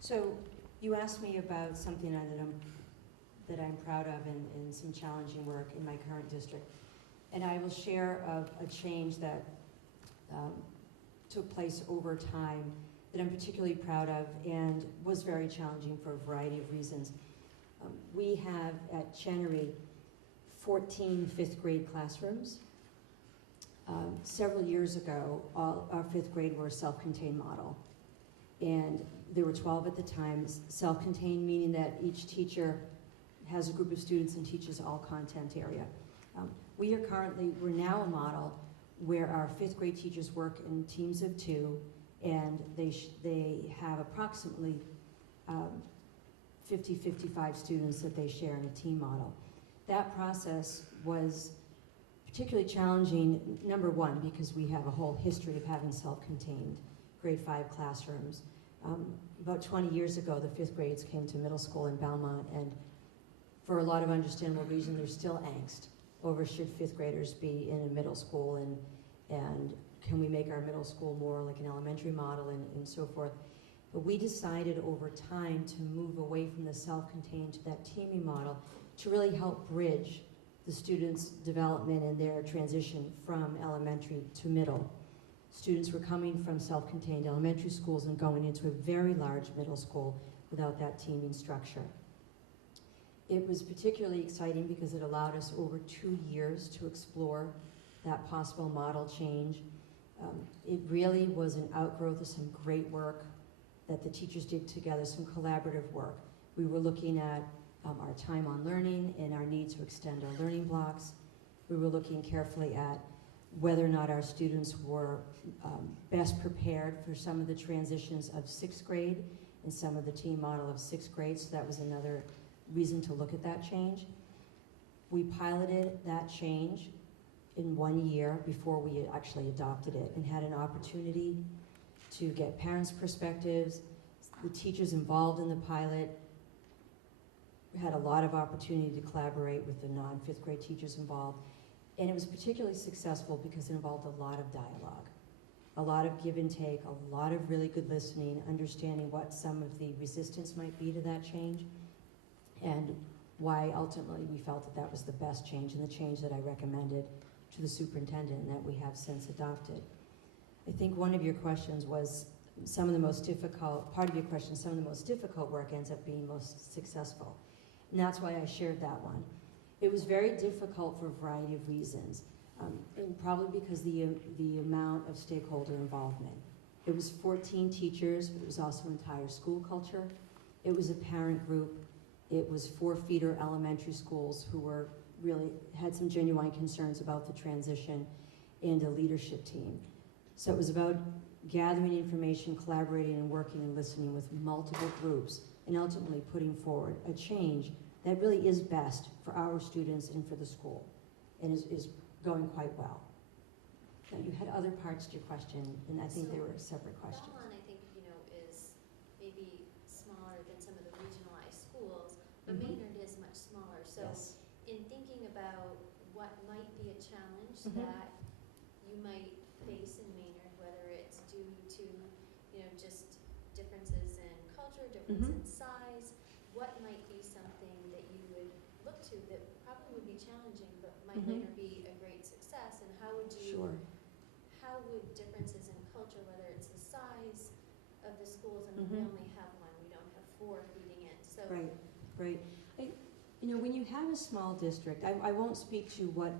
So you asked me about something that I'm proud of in some challenging work in my current district. And I will share a change that took place over time that I'm particularly proud of and was very challenging for a variety of reasons. We have at Chenery 14 5th grade classrooms. Several years ago, all our 5th grade were a self-contained model. And there were 12 at the time, self-contained meaning that each teacher has a group of students and teaches all content area. We're now a model where our 5th grade teachers work in teams of 2, and they have approximately 50-55 students that they share in a team model. That process was particularly challenging, number one, because we have a whole history of having self-contained grade 5 classrooms. About 20 years ago, the 5th grades came to middle school in Belmont, and for a lot of understandable reason, there's still angst over should 5th graders be in a middle school, and can we make our middle school more like an elementary model, and so forth. But we decided over time to move away from the self-contained to that teaming model to really help bridge the students' development and their transition from elementary to middle. Students were coming from self-contained elementary schools and going into a very large middle school without that teaming structure. It was particularly exciting because it allowed us over 2 years to explore that possible model change. It really was an outgrowth of some great work that the teachers did together, some collaborative work. We were looking at our time on learning and our need to extend our learning blocks. We were looking carefully at whether or not our students were best prepared for some of the transitions of 6th grade and some of the team model of 6th grade, so that was another reason to look at that change. We piloted that change in 1 year before we actually adopted it, and had an opportunity to get parents' perspectives. The teachers involved in the pilot had a lot of opportunity to collaborate with the non-5th grade teachers involved. And it was particularly successful because it involved a lot of dialogue, a lot of give and take, a lot of really good listening, understanding what some of the resistance might be to that change, and why ultimately we felt that that was the best change and the change that I recommended to the superintendent and that we have since adopted. I think one of your questions was some of the most difficult, part of your question, some of the most difficult work ends up being most successful. And that's why I shared that one. It was very difficult for a variety of reasons, and probably because the amount of stakeholder involvement. It was 14 teachers, but it was also entire school culture. It was a parent group. It was 4 feeder elementary schools who were really had some genuine concerns about the transition, and a leadership team. So it was about gathering information, collaborating and working and listening with multiple groups, and ultimately putting forward a change that really is best for our students and for the school, and is going quite well. Now, you had other parts to your question, and I think they were separate questions. Belmont, I think, is maybe smaller than some of the regionalized schools, but Maynard is much smaller. So Yes. in thinking about what might be a challenge Mhm. that you might face in Maynard, whether it's due to, just differences in culture, difference in size, what might be something that you would look to that probably would be challenging but might later be a great success, and how would you, Sure. how would differences in culture, whether it's the size of the schools, and we only have one, we don't have 4 feeding in, so. Right, right. When you have a small district, I won't speak to what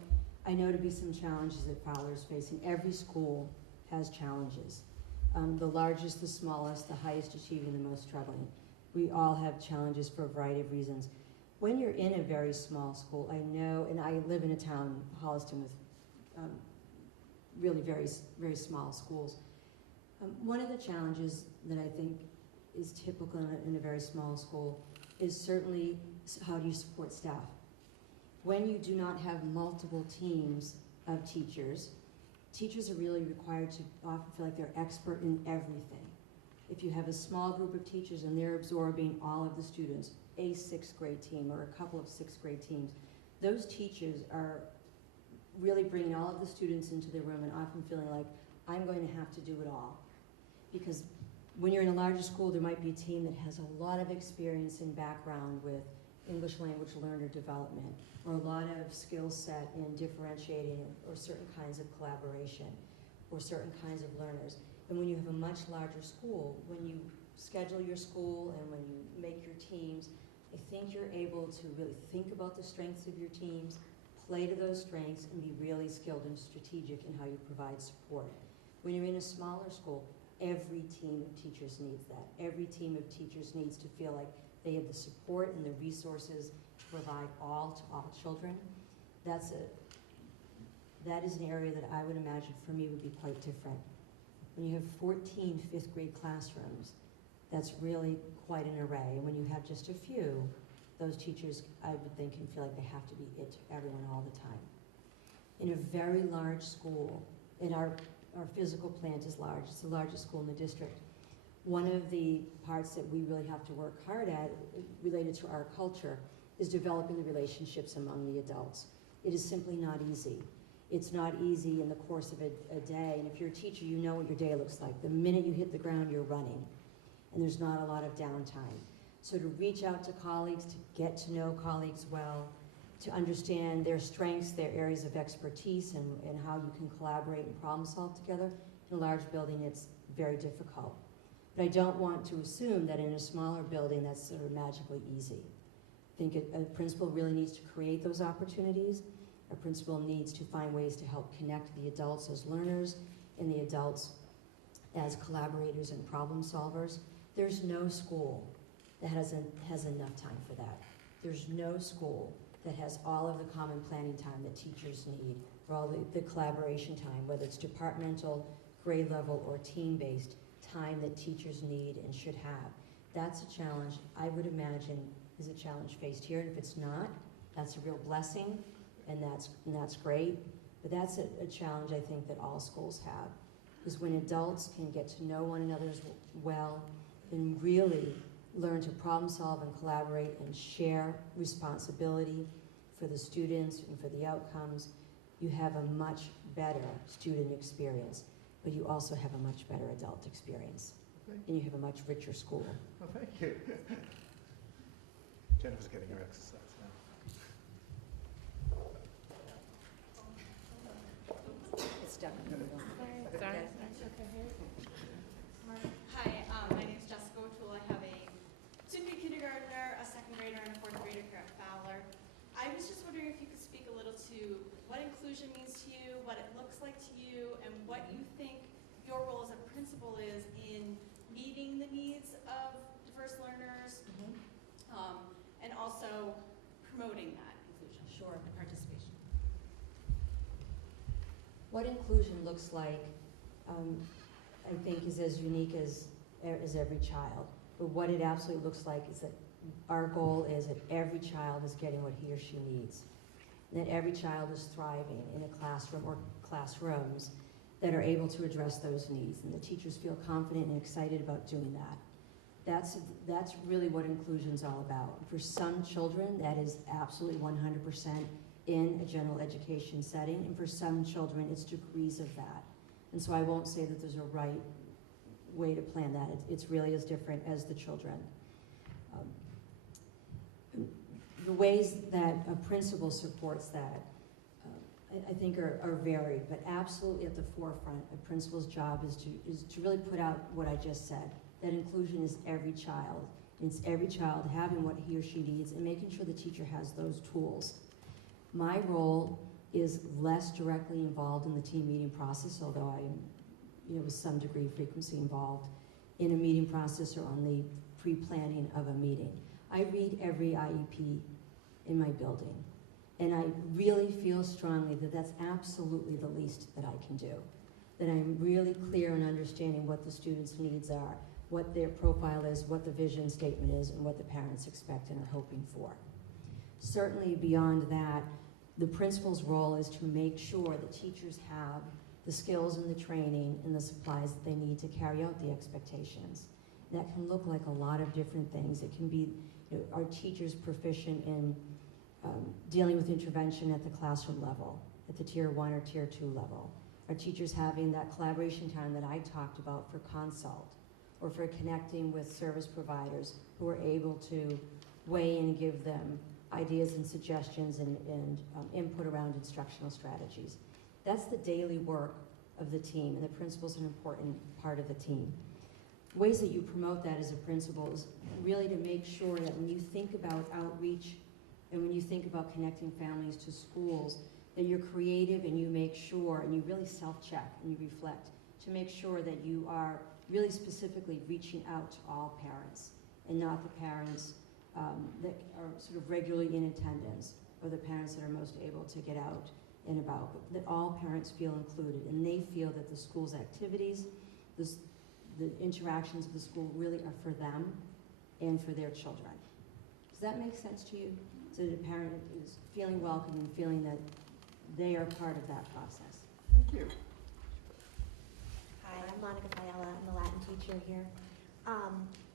I know to be some challenges that Fowler is facing. Every school has challenges. The largest, the smallest, the highest achieving, the most struggling. We all have challenges for a variety of reasons. When you're in a very small school, I know, and I live in a town, Holliston, with really very, very small schools. One of the challenges that I think is typical in a very small school is certainly how do you support staff. When you do not have multiple teams of teachers, teachers are really required to often feel like they're expert in everything. If you have a small group of teachers and they're absorbing all of the students, a 6th grade team or a couple of 6th grade teams, those teachers are really bringing all of the students into the room and often feeling like, I'm going to have to do it all. Because when you're in a larger school, there might be a team that has a lot of experience and background with English language learner development, or a lot of skill set in differentiating or certain kinds of collaboration, or certain kinds of learners. And when you have a much larger school, when you schedule your school and when you make your teams, I think you're able to really think about the strengths of your teams, play to those strengths, and be really skilled and strategic in how you provide support. When you're in a smaller school, every team of teachers needs that. Every team of teachers needs to feel like they have the support and the resources to provide all to all children. That is an area that I would imagine for me would be quite different. When you have 14 5th grade classrooms, that's really quite an array. And when you have just a few, those teachers, I would think, can feel like they have to be it to everyone all the time. In a very large school, and our physical plant is large, it's the largest school in the district, One of the parts that we really have to work hard at, related to our culture, is developing the relationships among the adults. It is simply not easy. It's not easy in the course of a day, and if you're a teacher, you know what your day looks like. The minute you hit the ground, you're running, and there's not a lot of downtime. So to reach out to colleagues, to get to know colleagues well, to understand their strengths, their areas of expertise, and how you can collaborate and problem solve together. In a large building, it's very difficult. But I don't want to assume that in a smaller building that's sort of magically easy. I think a principal really needs to create those opportunities. A principal needs to find ways to help connect the adults as learners and the adults as collaborators and problem solvers. There's no school that has enough time for that. There's no school that has all of the common planning time that teachers need, or all the collaboration time, whether it's departmental, grade level, or team-based time that teachers need and should have. That's a challenge I would imagine is a challenge faced here, and if it's not, that's a real blessing, and that's great. But that's a challenge I think that all schools have, is when adults can get to know one another well and really learn to problem solve and collaborate and share responsibility for the students and for the outcomes, you have a much better student experience, but you also have a much better adult experience. And you have a much richer school. Well, thank you. Jennifer's getting her exercise now. It's definitely. Sorry. Hi, my name is Jessica O'Toole. I have a soon-to-be kindergartner, a second grader, and a fourth grader here at Fowler. I was just wondering if you could speak a little to what inclusion means to you, what it looks like to you, and what you think your role as a principal is in meeting the needs of diverse learners, and also promoting that inclusion and participation. What inclusion looks like, I think, is as unique as every child. But what it absolutely looks like is that our goal is that every child is getting what he or she needs. And that every child is thriving in a classroom or classrooms that are able to address those needs. And the teachers feel confident and excited about doing that. That's really what inclusion is all about. For some children, that is absolutely 100% in a general education setting. And for some children, it's degrees of that. And so I won't say that there's a right way to plan that. It's really as different as the children. The ways that a principal supports that, I think are varied, but absolutely at the forefront, a principal's job is to really put out what I just said, that inclusion is every child. It's every child having what he or she needs and making sure the teacher has those tools. My role is less directly involved in the team meeting process, although I am, with some degree of frequency involved in a meeting process or on the pre-planning of a meeting. I read every IEP in my building, and I really feel strongly that that's absolutely the least that I can do. That I'm really clear in understanding what the students' needs are, what their profile is, what the vision statement is, and what the parents expect and are hoping for. Certainly beyond that, the principal's role is to make sure the teachers have the skills and the training and the supplies that they need to carry out the expectations. That can look like a lot of different things. It can be, are teachers proficient in dealing with intervention at the classroom level, at the tier 1 or tier 2 level? Are teachers having that collaboration time that I talked about for consult, or for connecting with service providers who are able to weigh in and give them ideas and suggestions and input around instructional strategies? That's the daily work of the team, and the principal's an important part of the team. Ways that you promote that as a principal is really to make sure that when you think about outreach and when you think about connecting families to schools, that you're creative and you make sure, and you really self-check and you reflect to make sure that you are really specifically reaching out to all parents, and not the parents that are sort of regularly in attendance, or the parents that are most able to get out and about, but that all parents feel included, and they feel that the school's activities, the interactions of the school really are for them and for their children. Does that make sense to you? So the parent is feeling welcome and feeling that they are part of that process. Thank you. Hi, I'm Monica Fiala. I'm the Latin teacher here.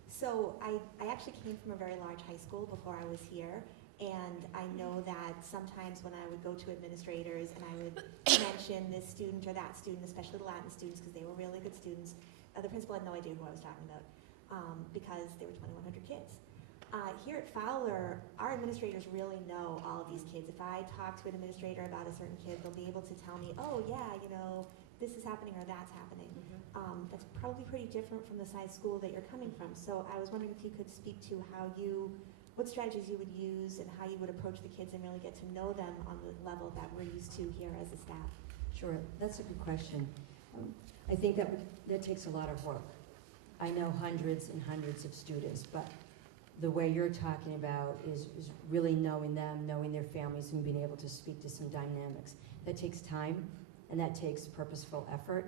So I actually came from a very large high school before I was here, and I know that sometimes when I would go to administrators and I would mention this student or that student, especially the Latin students, because they were really good students, the principal had no idea who I was talking about because there were 2,100 kids. Here at Fowler, our administrators really know all of these kids. If I talk to an administrator about a certain kid, they'll be able to tell me, oh yeah, you know, this is happening or that's happening. That's probably pretty different from the size school that you're coming from. So I was wondering if you could speak to what strategies you would use and how you would approach the kids and really get to know them on the level that we're used to here as a staff. Sure, that's a good question. I think that takes a lot of work. I know hundreds and hundreds of students, but the way you're talking about is really knowing them, knowing their families, and being able to speak to some dynamics. That takes time, and that takes purposeful effort.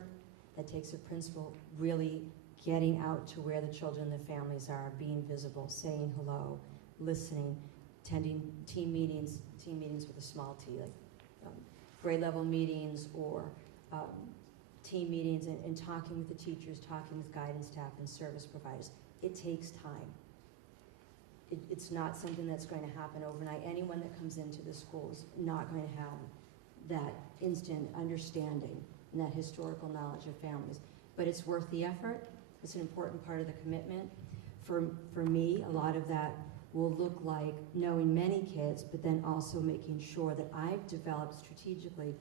That takes a principal really getting out to where the children and the families are, being visible, saying hello, listening, attending team meetings with a small t, like grade level meetings or team meetings, and talking with the teachers, talking with guidance staff and service providers. It takes time. It's not something that's going to happen overnight. Anyone that comes into the school is not going to have that instant understanding and that historical knowledge of families. But it's worth the effort. It's an important part of the commitment. For me, a lot of that will look like knowing many kids, but then also making sure that I've developed strategically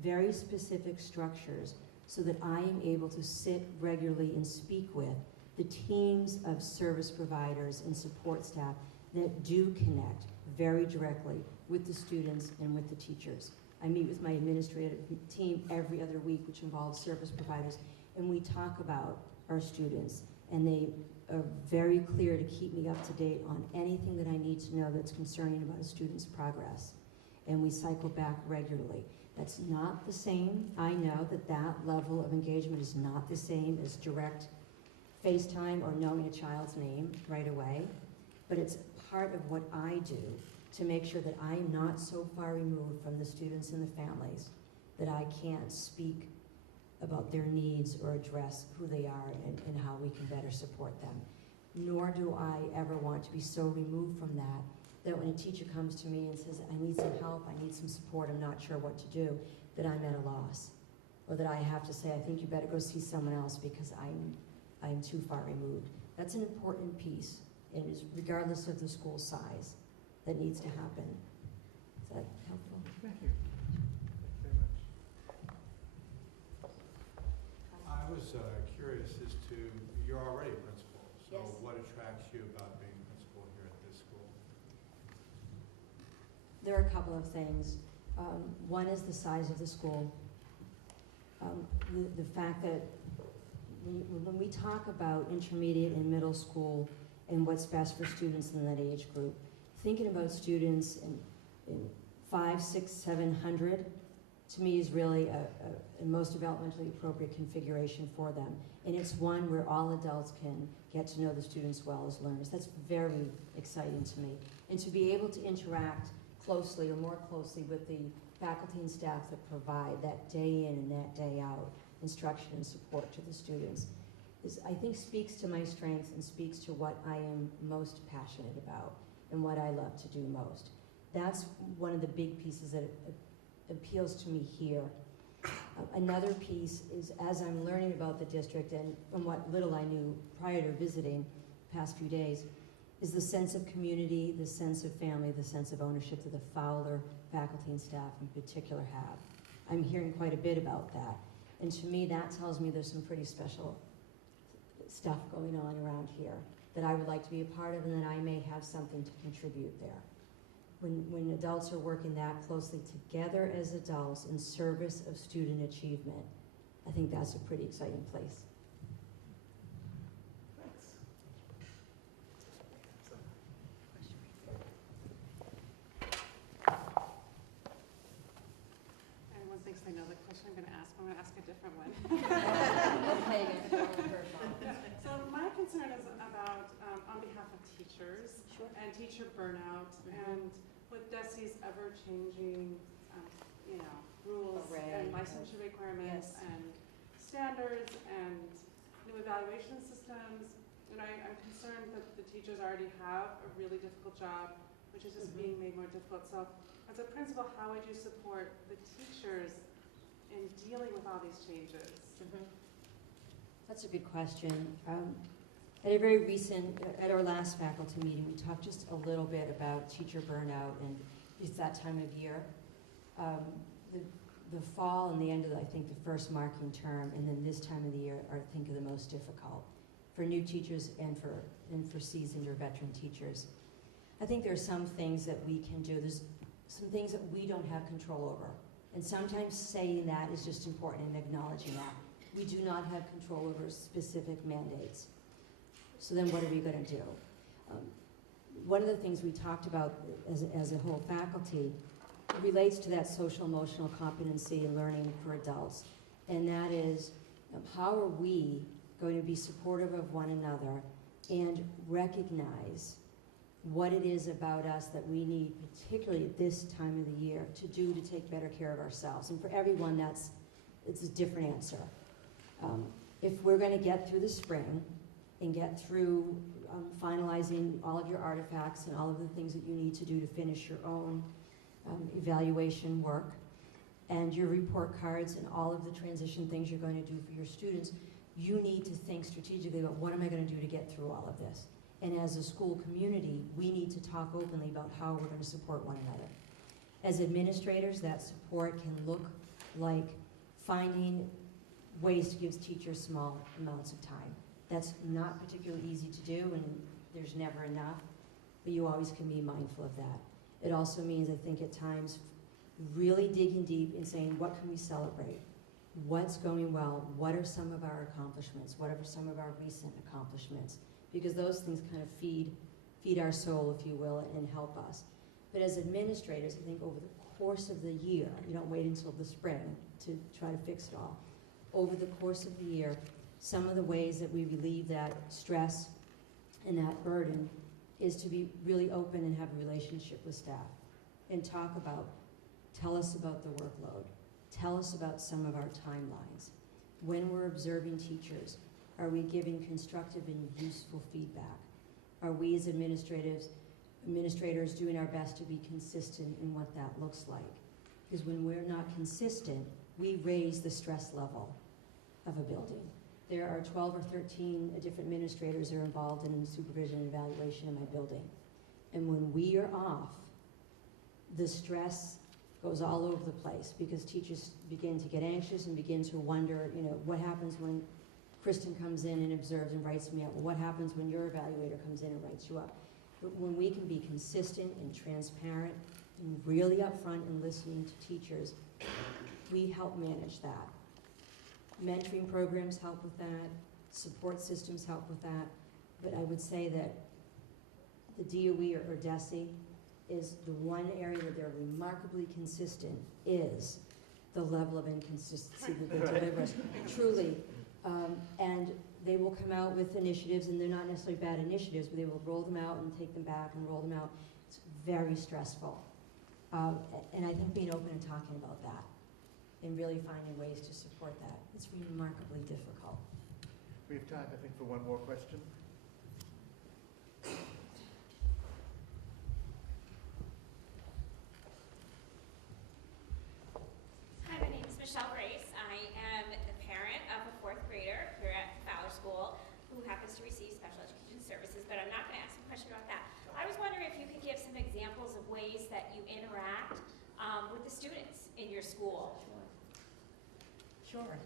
very specific structures so that I am able to sit regularly and speak with the teams of service providers and support staff that do connect very directly with the students and with the teachers. I meet with my administrative team every other week, which involves service providers, and we talk about our students, and they are very clear to keep me up to date on anything that I need to know that's concerning about a student's progress. And we cycle back regularly. That's not the same. I know that level of engagement is not the same as direct FaceTime or knowing a child's name right away, but it's part of what I do to make sure that I am not so far removed from the students and the families that I can't speak about their needs or address who they are and how we can better support them. Nor do I ever want to be so removed from that when a teacher comes to me and says, I need some help, I need some support, I'm not sure what to do, that I'm at a loss. Or that I have to say, I think you better go see someone else because I'm too far removed. That's an important piece, and is regardless of the school size, that needs to happen. Is that helpful? Thank you. Thank you very much. I was curious as to, you're already a principal, so Yes. what attracts you about being principal here at this school? There are a couple of things. One is the size of the school. The fact that when we talk about intermediate and middle school and what's best for students in that age group, thinking about students in 500, 600, 700, to me is really a most developmentally appropriate configuration for them. And it's one where all adults can get to know the students well as learners. That's very exciting to me. And to be able to interact closely or more closely with the faculty and staff that provide that day in and that day out instruction and support to the students is, I think, speaks to my strengths and speaks to what I am most passionate about and what I love to do most. That's one of the big pieces that appeals to me here. Another piece is, as I'm learning about the district and from what little I knew prior to visiting the past few days, is the sense of community, the sense of family, the sense of ownership that the Fowler faculty and staff in particular have. I'm hearing quite a bit about that. And to me, that tells me there's some pretty special stuff going on around here that I would like to be a part of and that I may have something to contribute there. When adults are working that closely together as adults in service of student achievement, I think that's a pretty exciting place. Everyone thinks they know the question I'm going to ask, but I'm going to ask a different one. So my concern is about, on behalf of teachers and teacher burnout, and with DESE's ever-changing, rules and licensure requirements and standards and new evaluation systems, I'm concerned that the teachers already have a really difficult job, which is just being made more difficult. So as a principal, how would you support the teachers in dealing with all these changes? That's a good question. At our last faculty meeting, we talked just a little bit about teacher burnout, and it's that time of year. The fall and the end of, I think, the first marking term, and then this time of the year are, I think, the most difficult for new teachers and for seasoned or veteran teachers. I think there are some things that we can do. There's some things that we don't have control over. And sometimes saying that is just important and acknowledging that. We do not have control over specific mandates. So then what are we going to do? One of the things we talked about as a whole faculty relates to that social emotional competency and learning for adults. And that is, how are we going to be supportive of one another and recognize what it is about us that we need, particularly at this time of the year, to do to take better care of ourselves. And for everyone, it's a different answer. If we're going to get through the spring and get through finalizing all of your artifacts and all of the things that you need to do to finish your own evaluation work and your report cards and all of the transition things you're going to do for your students, you need to think strategically about what am I going to do to get through all of this. And as a school community, we need to talk openly about how we're going to support one another. As administrators, that support can look like finding ways to give teachers small amounts of time. That's not particularly easy to do, and there's never enough, but you always can be mindful of that. It also means, I think, at times, really digging deep and saying, what can we celebrate? What's going well? What are some of our accomplishments? What are some of our recent accomplishments? Because those things kind of feed our soul, if you will, and help us. But as administrators, I think over the course of the year, you don't wait until the spring to try to fix it all. Over the course of the year, some of the ways that we relieve that stress and that burden is to be really open and have a relationship with staff and tell us about the workload. Tell us about some of our timelines. When we're observing teachers, are we giving constructive and useful feedback? Are we as administrators doing our best to be consistent in what that looks like? Because when we're not consistent, we raise the stress level of a building. There are 12 or 13 different administrators that are involved in supervision and evaluation in my building. And when we are off, the stress goes all over the place because teachers begin to get anxious and begin to wonder, what happens when Kristen comes in and observes and writes me up? Well, what happens when your evaluator comes in and writes you up? But when we can be consistent and transparent and really upfront and listening to teachers, we help manage that. Mentoring programs help with that. Support systems help with that. But I would say that the DOE or DESE is the one area that they're remarkably consistent is the level of inconsistency that they deliver us. Truly. And they will come out with initiatives, and they're not necessarily bad initiatives, but they will roll them out and take them back and roll them out. It's very stressful. And I think being open and talking about that and really finding ways to support that, it's remarkably difficult. We have time, I think, for one more question. Hi, my name is Michelle Grace. I am the parent of a fourth grader here at Fowler School who happens to receive special education services, but I'm not going to ask a question about that. I was wondering if you could give some examples of ways that you interact with the students in your school. Sure.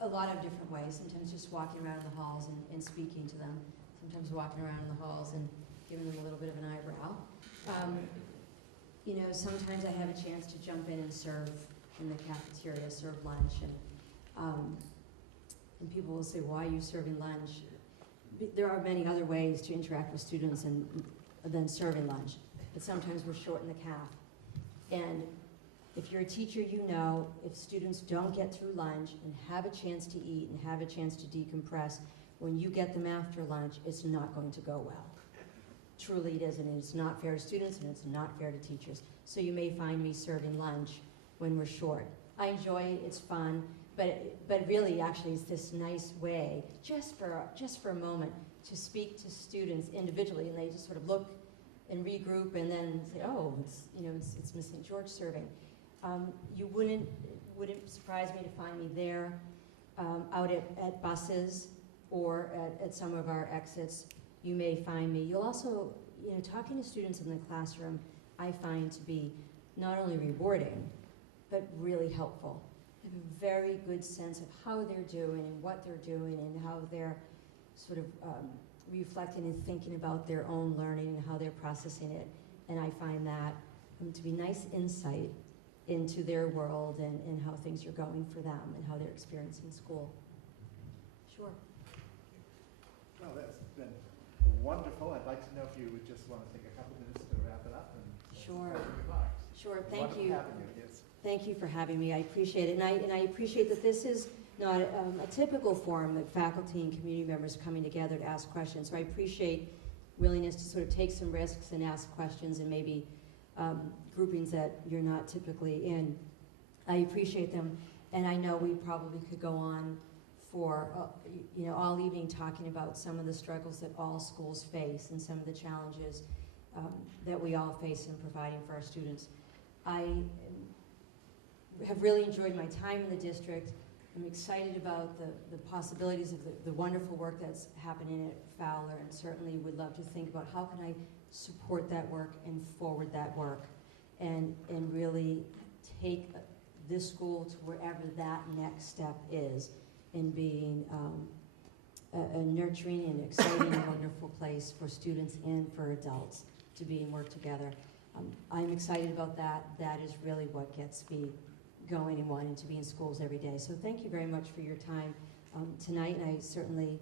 A lot of different ways. Sometimes just walking around the halls and speaking to them. Sometimes walking around in the halls and giving them a little bit of an eyebrow. Sometimes I have a chance to jump in and serve in the cafeteria, serve lunch, and people will say, why are you serving lunch? There are many other ways to interact with students than serving lunch, but sometimes we're short in the calf. And if you're a teacher, if students don't get through lunch and have a chance to eat and have a chance to decompress, when you get them after lunch, it's not going to go well. Truly it isn't, and it's not fair to students, and it's not fair to teachers. So you may find me serving lunch when we're short. I enjoy it, it's fun, but really, actually, it's this nice way, just for a moment, to speak to students individually, and they just sort of look and regroup, and then say, oh, it's Miss St. George serving. You wouldn't surprise me to find me there, out at buses or at some of our exits. You may find me. You'll also, talking to students in the classroom, I find to be not only rewarding, but really helpful. I have a very good sense of how they're doing and what they're doing and how they're sort of reflecting and thinking about their own learning and how they're processing it. And I find that to be nice insight into their world and how things are going for them and how they're experiencing school. Sure. Well, that's been wonderful. I'd like to know if you would just want to take a couple minutes to wrap it up. And Sure. Remarks. Sure, thank Wonderful you. having you. Yes. Thank you for having me. I appreciate it. And I appreciate that this is not a typical forum that faculty and community members coming together to ask questions. So I appreciate willingness to sort of take some risks and ask questions and maybe groupings that you're not typically in. I appreciate them. And I know we probably could go on for all evening talking about some of the struggles that all schools face and some of the challenges that we all face in providing for our students. I have really enjoyed my time in the district. I'm excited about the possibilities of the wonderful work that's happening at Fowler, and certainly would love to think about how can I support that work and forward that work and really take this school to wherever that next step is in being a nurturing and exciting and wonderful place for students and for adults to be and work together. I'm excited about that. That is really what gets me going and wanting to be in schools every day. So thank you very much for your time tonight, and I certainly,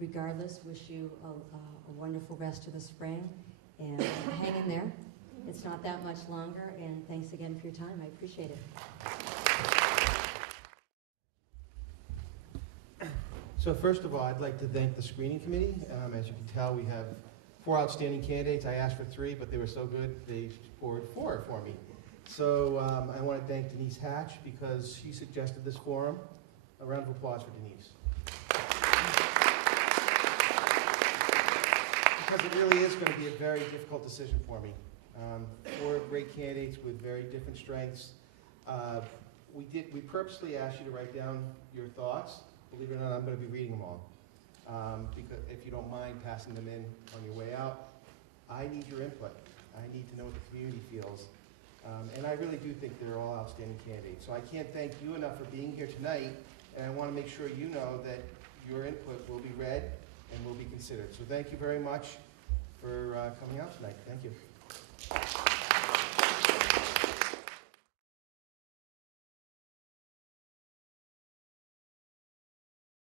regardless, wish you a wonderful rest of the spring, and hang in there. It's not that much longer, and thanks again for your time. I appreciate it. So first of all, I'd like to thank the screening committee. As you can tell, we have 4 outstanding candidates. I asked for 3, but they were so good, they scored 4 for me. So I want to thank Denise Hatch because she suggested this forum. A round of applause for Denise. Because it really is going to be a very difficult decision for me. 4 great candidates with very different strengths. We purposely asked you to write down your thoughts. Believe it or not, I'm going to be reading them all. Because if you don't mind passing them in on your way out, I need your input. I need to know what the community feels. And I really do think they're all outstanding candidates. So I can't thank you enough for being here tonight, and I want to make sure you know that your input will be read and will be considered. So thank you very much for coming out tonight. Thank you.